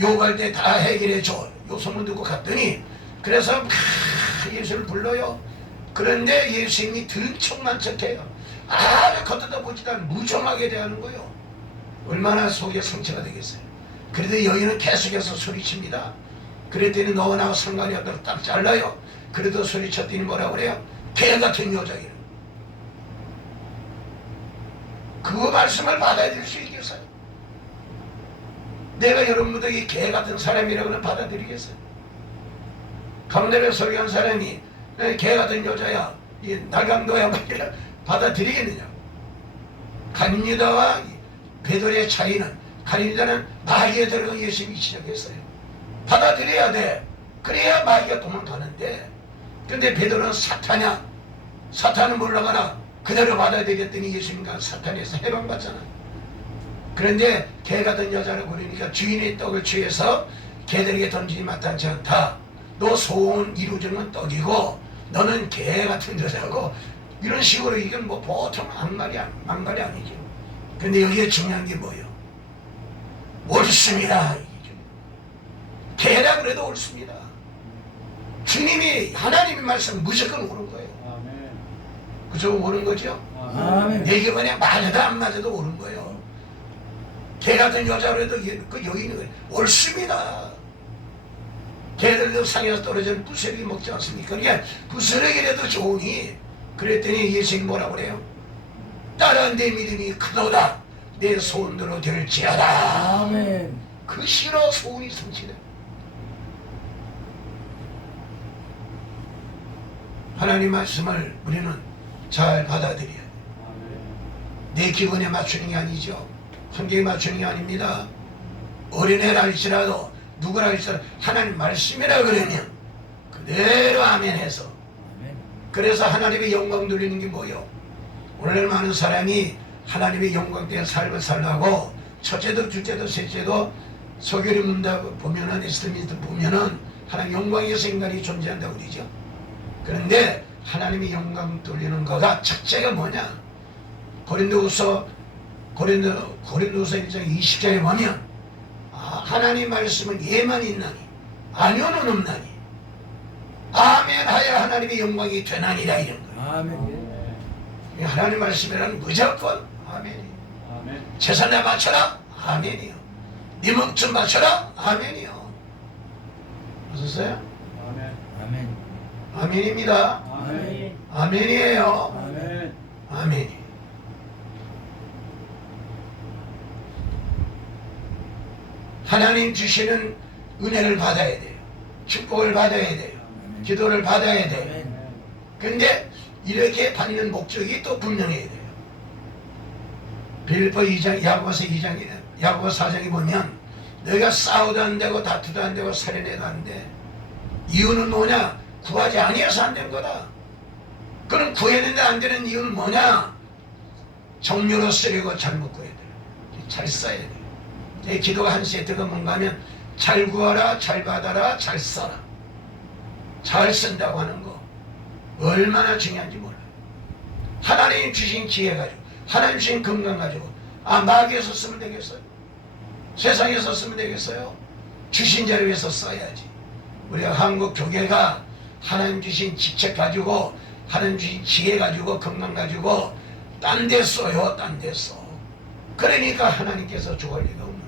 요구할 때 다 해결해 줘. 요 소문 듣고 갔더니, 그래서 예수를 불러요. 그런데 예수님이 들은 척만 척해요. 겉에다 보지도 않고 무정하게 대하는 거예요. 얼마나 속에 상처가 되겠어요. 그래도 여인은 계속해서 소리칩니다. 그랬더니 너와 나와 상관이 없다고 딱 잘라요. 그래도 소리쳤더니 뭐라고 그래요? 개 같은 여자기는. 그 말씀을 받아들일 수 있겠어요? 내가 여러분들에게 개 같은 사람이라고는 받아들이겠어요? 강대를 설교한 사람이 개 같은 여자야, 이 날강도야 말이야, 받아들이겠느냐? 간유다와 베드로의 차이는, 간유다는 마귀에 들어가 예수님이 시작했어요. 받아들여야 돼. 그래야 마귀가 도망가는데. 근데 베드로는 사탄이야. 사탄은 물러가라. 그대로 받아들였더니 예수님과 사탄에서 해방받잖아. 그런데 개 같은 여자를 부르니까 주인의 떡을 취해서 개들에게 던지니 마땅치 않다. 너 소원 이루어지는 떡이고 너는 개 같은 여자고, 이런 식으로. 이건 뭐 보통 막말이 아니죠. 근데 여기에 중요한 게 뭐예요? 옳습니다. 개라 그래도 옳습니다. 주님이 하나님의 말씀 무조건 옳은 거예요. 아멘. 그저 옳은 거죠? 아멘. 내게 그냥 맞아도 안 맞아도 옳은 거예요. 개 같은 여자로 해도 그 여기 있는 거예요. 옳습니다. 개들도 상에서 떨어지는 부스러기 먹지 않습니까? 그러니까 부스러기라도 좋으니 그랬더니 예수님이 뭐라고 그래요? 따라 내 믿음이 크도다. 내 손으로 될지어다. 아멘. 그 시로 소원이 성취돼. 하나님 말씀을 우리는 잘 받아들여야 돼. 내 기분에 맞추는 게 아니죠. 환경에 맞추는 게 아닙니다. 어린애라 할지라도 누구라 할지라도 하나님 말씀이라 그러면 그대로 아멘 해서, 그래서 하나님의 영광 돌리는 게 뭐예요? 오늘 많은 사람이 하나님의 영광된 삶을 살라고 첫째도 둘째도 셋째도 소교리 문답 보면은 에스더미스트 보면은 하나님 영광에서 인간이 존재한다고 그러죠. 그런데 하나님의 영광 돌리는 거가 첫째가 뭐냐? 고린도후서 1장 20절에 보면 하나님 말씀은 예만 있나니 아니오는 없나니 아멘 하여 하나님의 영광이 되나니라 이런 거예요. 아멘. 하나님 말씀이란 무조건 아멘이에요. 아멘. 재산 내 바쳐라 아멘이요. 네 목숨 바쳐라 아멘이요. 아셨어요? 아멘. 아멘. 아멘입니다. 아멘. 아멘이에요. 아멘. 아멘이. 하나님 주시는 은혜를 받아야 돼요. 축복을 받아야 돼요. 기도를 받아야 돼요. 근데 이렇게 받는 목적이 또 분명해야 돼요. 빌립보 2장, 야고보서 2장이네. 야고보 4장에 보면 너희가 싸우도 안 되고 다투도 안 되고 살인해도 안 돼. 이유는 뭐냐? 구하지 아니해서 안 된 거다. 그럼 구했는데 안 되는 이유는 뭐냐? 정료로 쓰려고 잘못 구해야 돼요. 잘 써야 돼요. 내 기도가 한 세트가 뭔가 하면 잘 구하라, 잘 받아라, 잘 써라. 잘 쓴다고 하는 거 얼마나 중요한지 몰라요. 하나님 주신 기회 가지고, 하나님 주신 건강 가지고 마귀에서 쓰면 되겠어요? 세상에서 쓰면 되겠어요? 주신 자를 위해서 써야지. 우리가 한국 교회가 하나님 주신 직책 가지고, 하나님 주신 지혜 가지고, 건강 가지고 딴 데 써요. 딴 데 써. 그러니까 하나님께서 죽을 리가 없는 거예요.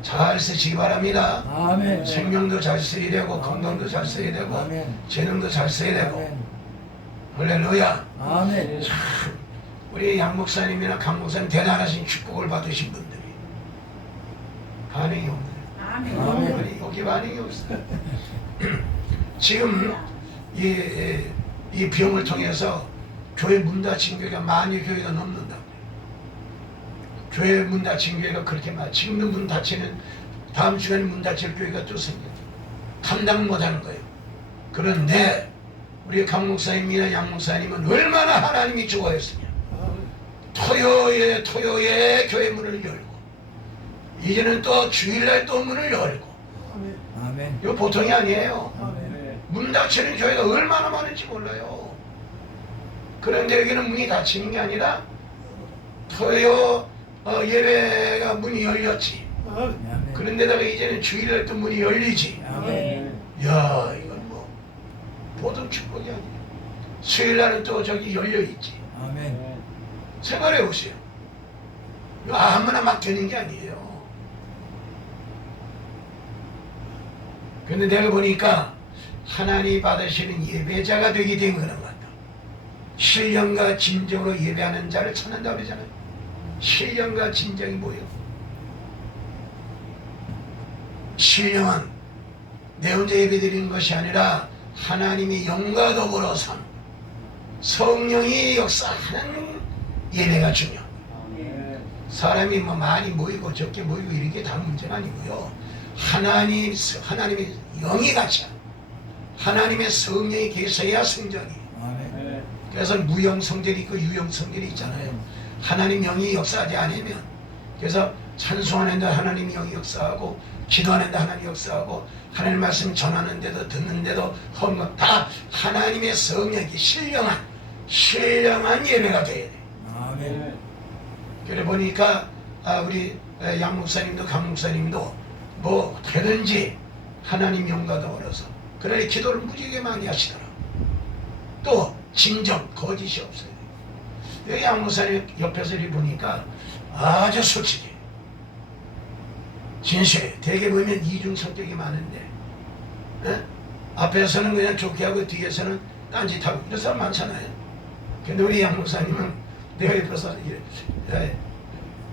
잘 쓰시기 바랍니다. 아멘. 생명도 잘 써야 되고, 건강도 잘 써야 되고, 아멘. 재능도 잘 써야 되고. 아멘. 할렐루야. 아멘. 우리 양 목사님이나 강 목사님 대단하신 축복을 받으신 분들이 반응이 없네요. 아멘. 아니, 여기 반응이 없어요. 지금 이 병을 통해서 교회 문 닫힌 교회가 만여 교회가 넘는다. 교회 문 닫힌 교회가 그렇게 많아. 지금도 문 닫히는, 다음 주간에 문 닫힐 교회가 또 생겨요. 감당 못하는 거예요. 그런데 우리 강 목사님이나 양 목사님은 얼마나 하나님이 좋아했으냐. 토요일에 교회 문을 열고, 이제는 또 주일날 또 문을 열고. 아멘. 이거 보통이 아니에요. 아멘. 문 닫히는 교회가 얼마나 많은지 몰라요. 그런데 여기는 문이 닫히는 게 아니라 토요 예배가 문이 열렸지. 아멘. 그런데다가 이제는 주일날 또 문이 열리지. 아멘. 야, 이건 뭐 보통 축복이 아니에요. 수요일날은 또 저기 열려있지. 아멘. 생각해 보세요. 이거 아무나 막 되는 게 아니에요. 근데 내가 보니까 하나님이 받으시는 예배자가 되기 때문에 그런 것 같아. 신령과 진정으로 예배하는 자를 찾는다고 그러잖아요. 신령과 진정이 뭐예요? 신령은 내 혼자 예배 드리는 것이 아니라 하나님이 영과 더불어 산 성령이 역사하는 예배가 중요합니다. 아멘. 사람이 뭐 많이 모이고 적게 모이고 이런 게 다 문제가 아니고요. 하나님의 영이 같이 하나님의 성령이 계셔야 성전이. 아멘. 그래서 무형 성전이 있고 유형 성전이 있잖아요. 하나님 영이 역사하지 않으면, 그래서 찬송하는데 하나님 영이 역사하고, 기도하는데 하나님 역사하고, 하나님 말씀 전하는데도 듣는데도 헌금 다 하나님의 성령이 신령한 예배가 돼야 돼. 아멘. 그래 보니까 우리 양 목사님도 강 목사님도 뭐 되든지 하나님 영광 얻어서 그러니 기도를 무지하게 많이 하시더라. 또 진정 거짓이 없어요. 여기 양 목사님 옆에서 이렇게 보니까 아주 솔직해. 진실해. 대개 보면 이중 성격이 많은데 앞에서는 그냥 좋게 하고 뒤에서는 딴짓하고 이런 사람 많잖아요. 근데 우리 양 목사님은 내가 옆에서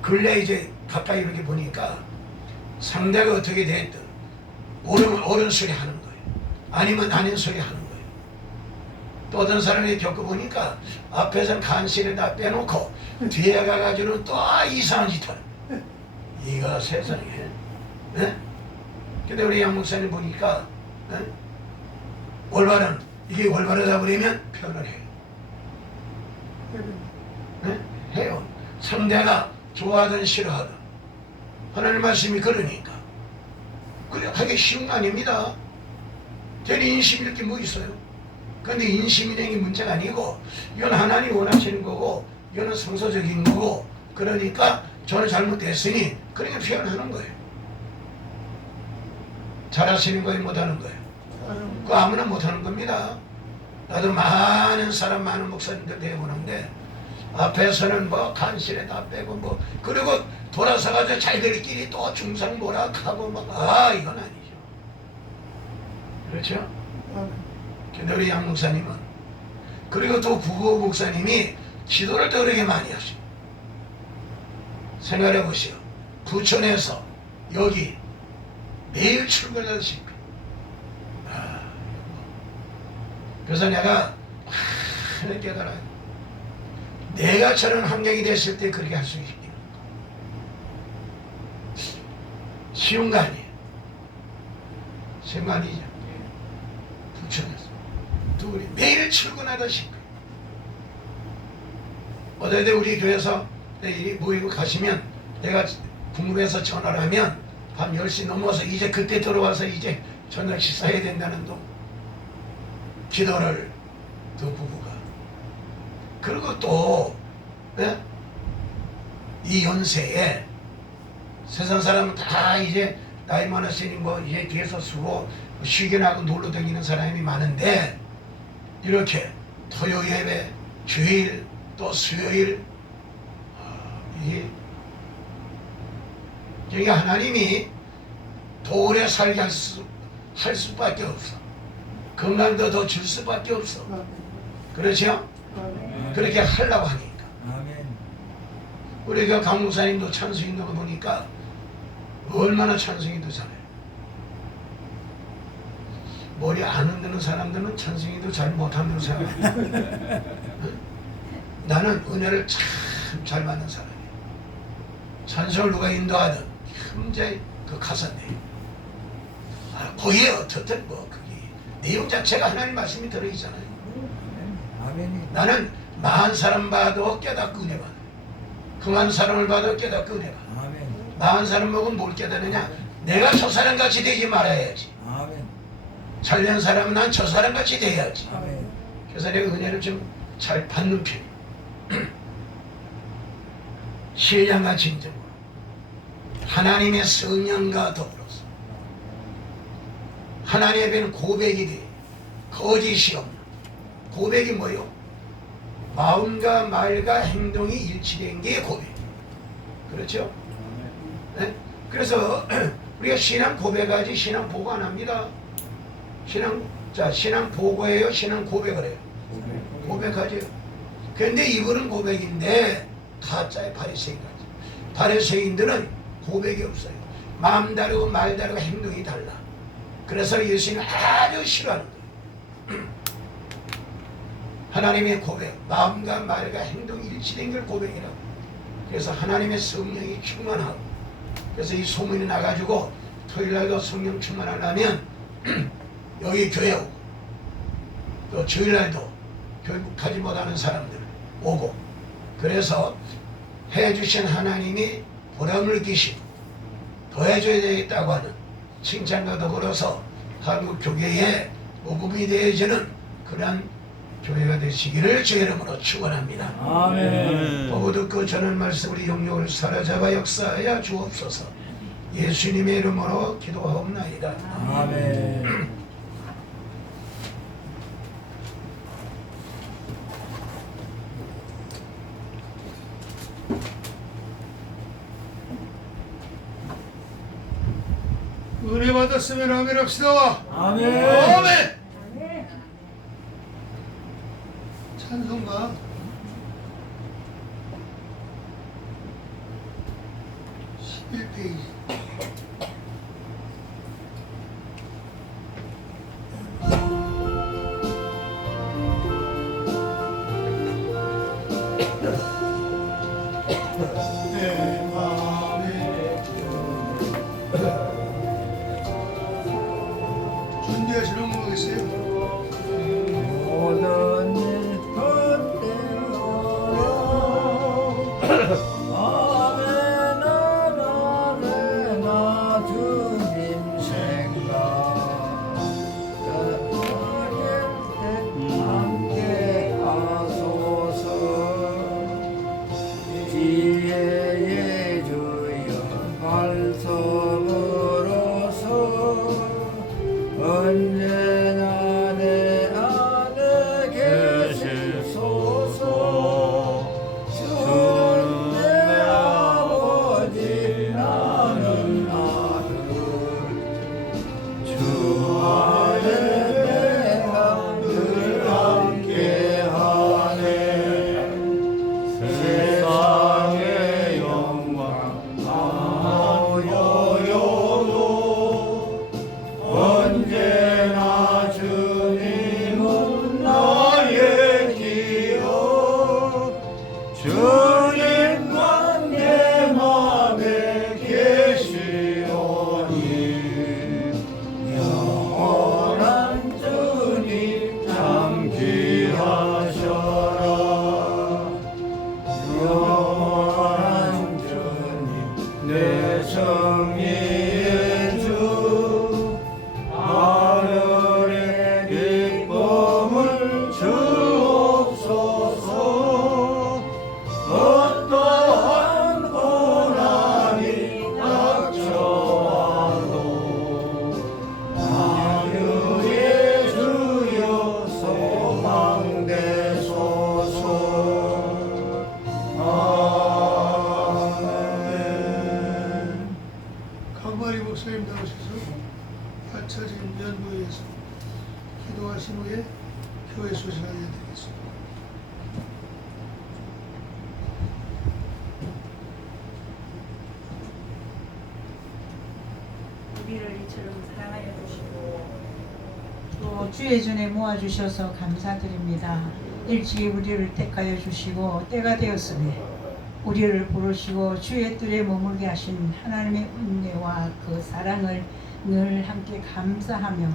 근래 이제 가까이 이렇게 보니까 상대가 어떻게 됐든 옳으면 옳은 소리 하는 거예요. 아니면 아닌 소리 하는 거예요. 또 어떤 사람이 겪어보니까 앞에서는 간신을 다 빼놓고 뒤에 가가지고는 또 이상한 짓 하는 거예요. 이거 세상에. 근데 우리 양 목사님 보니까 올바른 이게 올바르다 그러면 표현을 해요. 해요. 상대가 좋아하든 싫어하든 하나님 말씀이 그러니까 그래 하기 쉬운 거 아닙니다. 괜히 인심일 게 뭐 있어요. 그런데 인심이라는 게 문제가 아니고 이건 하나님이 원하시는 거고 이거는 성서적인 거고 그러니까 저는 잘못됐으니 그렇게 표현하는 거예요. 잘하시는 거예요 못하는 거예요. 그거 아무나 못하는 겁니다. 나도 많은 사람 많은 목사님들 내보는데 앞에서는 뭐 간신에 다 빼고 뭐 그리고 돌아서 가서 자기들끼리 또 중상모략하고 막 이건 아니죠. 그렇죠? 근데 우리 양 목사님은 그리고 또 구호 목사님이 기도를 더 그렇게 많이 하시고 생각해 보시오. 부천에서 여기 매일 출근하듯이 그래서 내가 많이 깨달아요. 내가 저런 환경이 됐을 때 그렇게 할 수 있는 쉬운 거 아니에요. 쉬운 거 아니죠. 부천에서 둘이 매일 출근하듯이 어디에 우리 교회에서 모이고 가시면 내가 궁금해서 전화를 하면 밤 10시 넘어서 이제 그때 들어와서 이제 저녁 식사해야 된다는 동 기도를 두 부부가 그리고 또 이 연세에 세상 사람은 다 이제 나이 많으시니 뭐 이제 뒤에서 쓰고 쉬게 나고 놀러 다니는 사람이 많은데 이렇게 토요 예배, 주일 또 수요일 이게 하나님이 더 오래 살게 할 수밖에 없어. 건강도 더 줄 수밖에 없어. 그렇죠? 그렇게 하려고 하니까. 아멘. 우리 그 강목사님도 찬송 있는 거 보니까 얼마나 찬송이도 잘해. 머리 안 흔드는 사람들은 찬송이도 잘 못하는 사람. 나는 은혜를 참 잘 받는 사람이야. 찬송을 누가 인도하든 현재 그 가사네. 거기에 어떻든 뭐 그게 내용 자체가 하나님 말씀이 들어있잖아요. 아멘이. 나는 망한 사람 봐도 깨닫고 은혜 받아. 흥한 사람을 봐도 깨닫고 은혜 받아. 아멘. 망한 사람 보고 뭘 깨닫느냐? 내가 저 사람 같이 되지 말아야지. 아멘. 잘된 사람은 난 저 사람 같이 돼야지. 아멘. 그래서 내가 은혜를 좀 잘 받는 편. 신령과 진정으로 하나님의 성령과 더불어서 하나님 앞에는 고백이 돼. 거짓이 없는 고백이 뭐요? 마음과 말과 행동이 일치된 게 고백. 그렇죠? 네? 그래서 우리가 신앙 고백하지 신앙 보고 안 합니다. 신앙 보고해요? 신앙 고백을 해요? 고백하죠. 그런데 이거는 고백인데 가짜의 바리새인같이. 바리새인들은 고백이 없어요. 마음 다르고 말 다르고 행동이 달라. 그래서 예수님이 아주 싫어하는 거예요. 하나님의 고백, 마음과 말과 행동이 일치된 걸 고백이라고. 그래서 하나님의 성령이 충만하고, 그래서 이 소문이 나가지고 토요일날도 성령 충만하려면 여기 교회 오고, 또 주일날도 교육 가지 못하는 사람들 오고, 그래서 해주신 하나님이 보람을 끼시고 더 해줘야 되겠다고 하는 칭찬과 더불어서 한국 교계에 모범이 되어지는 그런 교회가 되시기를 주의 이름으로 축원합니다. 아멘. 보고 듣고 전한 말씀 우리 영역을 사로잡아 역사하여 주옵소서. 예수님의 이름으로 기도하옵나이다. 아멘. 은혜 받았으면 아멘 합시다. 아멘. 아멘. 찬송가 11페이지. 내 마음에 준비하시는 거 있어요? 모든 일 그때로 아멘 아멘 나 주님 생각 떠나길 때 함께 하소서 지혜의 주여 말씀으로서 언제나 내 안에 계시소서. 주는 내 아버지 나는 아들 주 안에 내가 늘 함께하네. 세상의 영광 아무여여도 언제나 주님은 나의 기억 주님만 내 맘에 계시오니 영원한 주님 참 귀하셔라. 영원한 주님 내 성리의 주 하늘의 기쁨을 주옵소서. 어떠한 고난이 닥쳐와도 자유의 주여 소망되소서. 아멘. 강마리 목사님 나오셔서 받쳐진 면부에서 기도하신 후에 교회 소식 알려드리겠습니다. 우리를 이처럼 사랑하여 주시고 또 주의 전에 모아주셔서 감사드립니다. 일찍이 우리를 택하여 주시고 때가 되었으니 우리를 부르시고 주의 뜰에 머물게 하신 하나님의 은혜와 그 사랑을 늘 함께 감사하며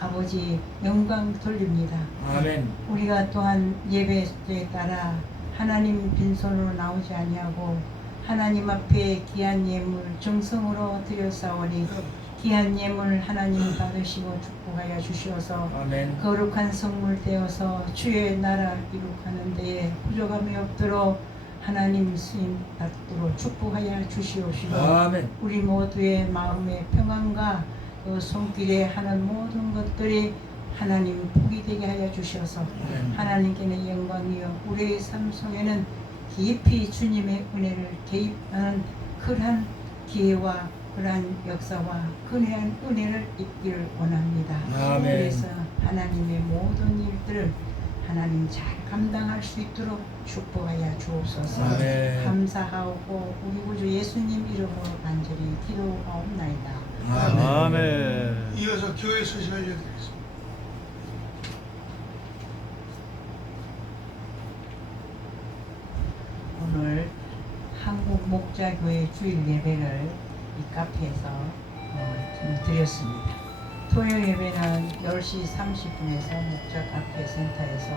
아버지 영광 돌립니다. 아멘. 우리가 또한 예배에 따라 하나님 빈손으로 나오지 아니하고 하나님 앞에 귀한 예물 정성으로 드렸사오니 귀한 예물 하나님 받으시고 축복하여 주시어서 아멘. 거룩한 성물 되어서 주의 나라 이룩하는 데에 부족함이 없도록 하나님 쓰임 받도록 축복하여 주시옵시고 아멘. 우리 모두의 마음의 평안과 그 손길에 하는 모든 것들이 하나님 복이 되게 하여 주셔서 아멘. 하나님께는 영광이요 우리의 삶 속에는 깊이 주님의 은혜를 개입하는 그러한 기회와 그러한 역사와 그러한 은혜를 입기를 원합니다. 아멘. 그래서 하나님의 모든 일들을 하나님 잘 감당할 수 있도록 축복하여 주옵소서. 아멘. 감사하고 우리 구주 예수님 이름으로 간절히 기도하옵나이다. 아멘. 이어서 교회 소식 알려드리겠습니다. 오늘 한국 목자교회 주일 예배를 이 카페에서 좀 드렸습니다. 토요일 예배는 10시 30분에서 목자 카페 센터에서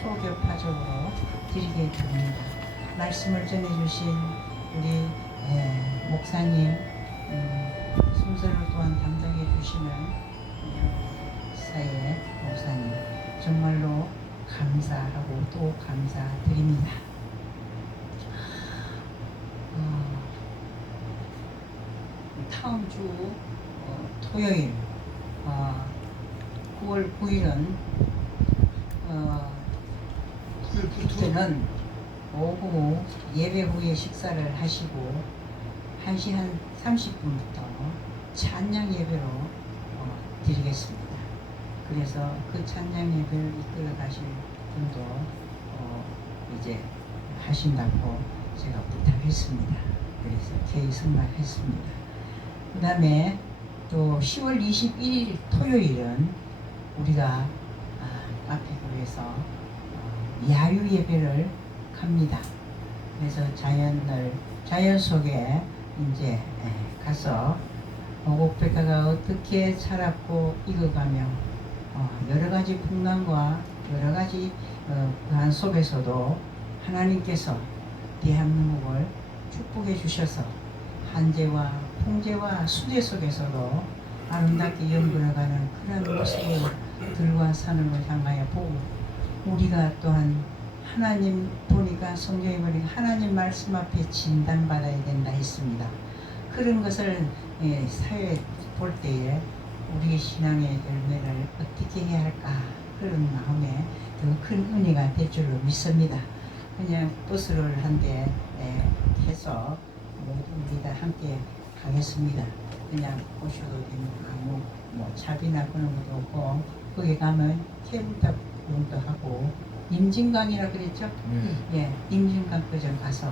초교파적으로 드리게 됩니다. 말씀을 전해주신 우리 목사님 순서를 또한 담당해 주시는 사회 목사님 정말로 감사하고 또 감사드립니다. 다음 주 토요일 9월 9일은 그때는 오후 예배 후에 식사를 하시고 1시 한 30분부터 찬양 예배로 드리겠습니다. 그래서 그 찬양 예배를 이끌어 가실 분도 이제 하신다고 제가 부탁했습니다. 그래서 개의 승낙했습니다. 그 다음에 또 10월 21일 토요일은 우리가 카페교회에서 야유 예배를 갑니다. 그래서 자연 속에 이제 가서 오곡백화가 어떻게 자랐고 익어가며 여러 가지 풍랑과 여러 가지 그한 속에서도 하나님께서 대한민국을 축복해 주셔서 한재와 풍재와 수재 속에서도 아름답게 연결해가는 그런 모습을 들과 사는 걸 향하여 보고 우리가 또한 하나님 보니까 성경에 보니까 하나님 말씀 앞에 진단받아야 된다 했습니다. 그런 것을 사회에 볼 때에 우리의 신앙의 열매를 어떻게 해야 할까 그런 마음에 더 큰 은혜가 될 줄로 믿습니다. 그냥 버스를 한 대 해서 모두 우리가 함께 가겠습니다. 그냥 오셔도 됩니다. 뭐 차비나 그런 것도 없고 거기 가면 캠프용도 하고 임진강이라 그랬죠? 예, 임진강 그전 가서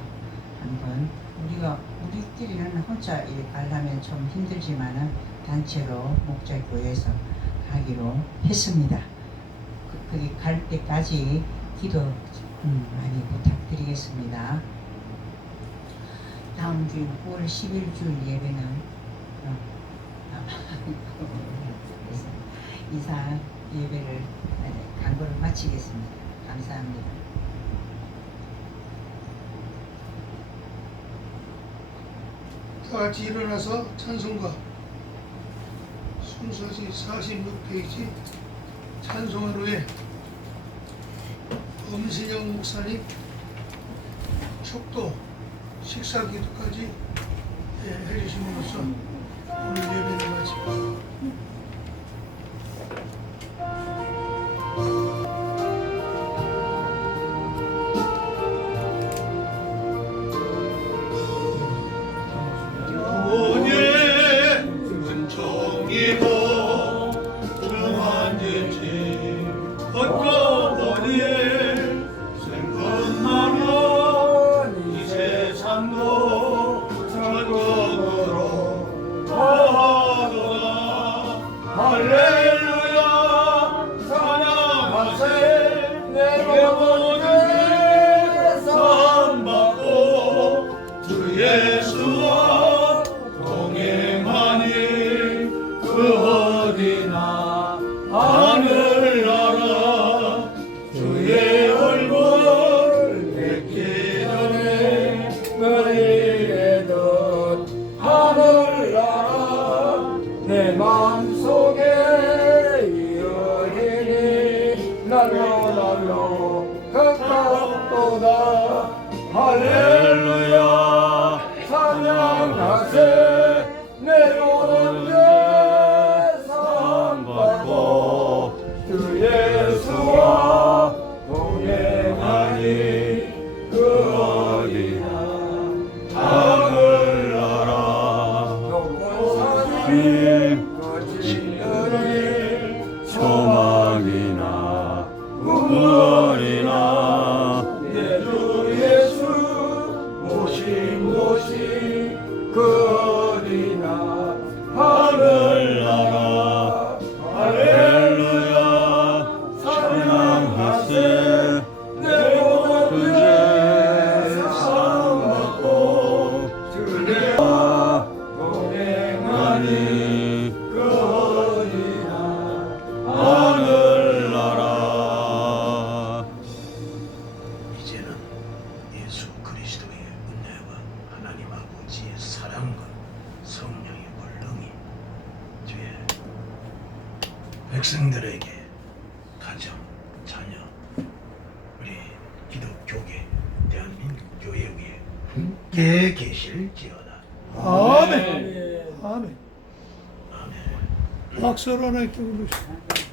한번 우리끼리는 혼자 가려면 좀 힘들지만은 단체로 목자교회에서 가기로 했습니다. 거기 갈 때까지 기도 많이 부탁드리겠습니다. 다음 주 9월 10일 주일 예배는 이사 예배를 강구를 마치겠습니다. 감사합니다. 다 같이 일어나서 찬송가 순서지 46페이지 찬송하루에 엄신영 목사님 축도 식사기도까지 해주심으로써 오늘 예배를 마칩니다. 할렐루야 찬양하세 내려오는 데상 받고 주 예수와 동행하니 그 어디나 하늘나라 높은 산이 거친 소망이나 구원이나 그 어디나 하늘나라 할렐루야 찬양하세 내 모든 죄 사함받고 주님과 동행하니 그 어디나 하늘나라. 이제는 예수 그리스도의 은혜와 하나님 아버지의 사랑과 성령의 권능이 주의 백성들에게 가정, 자녀, 함께 계실지어다. 아멘. 아멘. 박수로 하나님께 부르시오.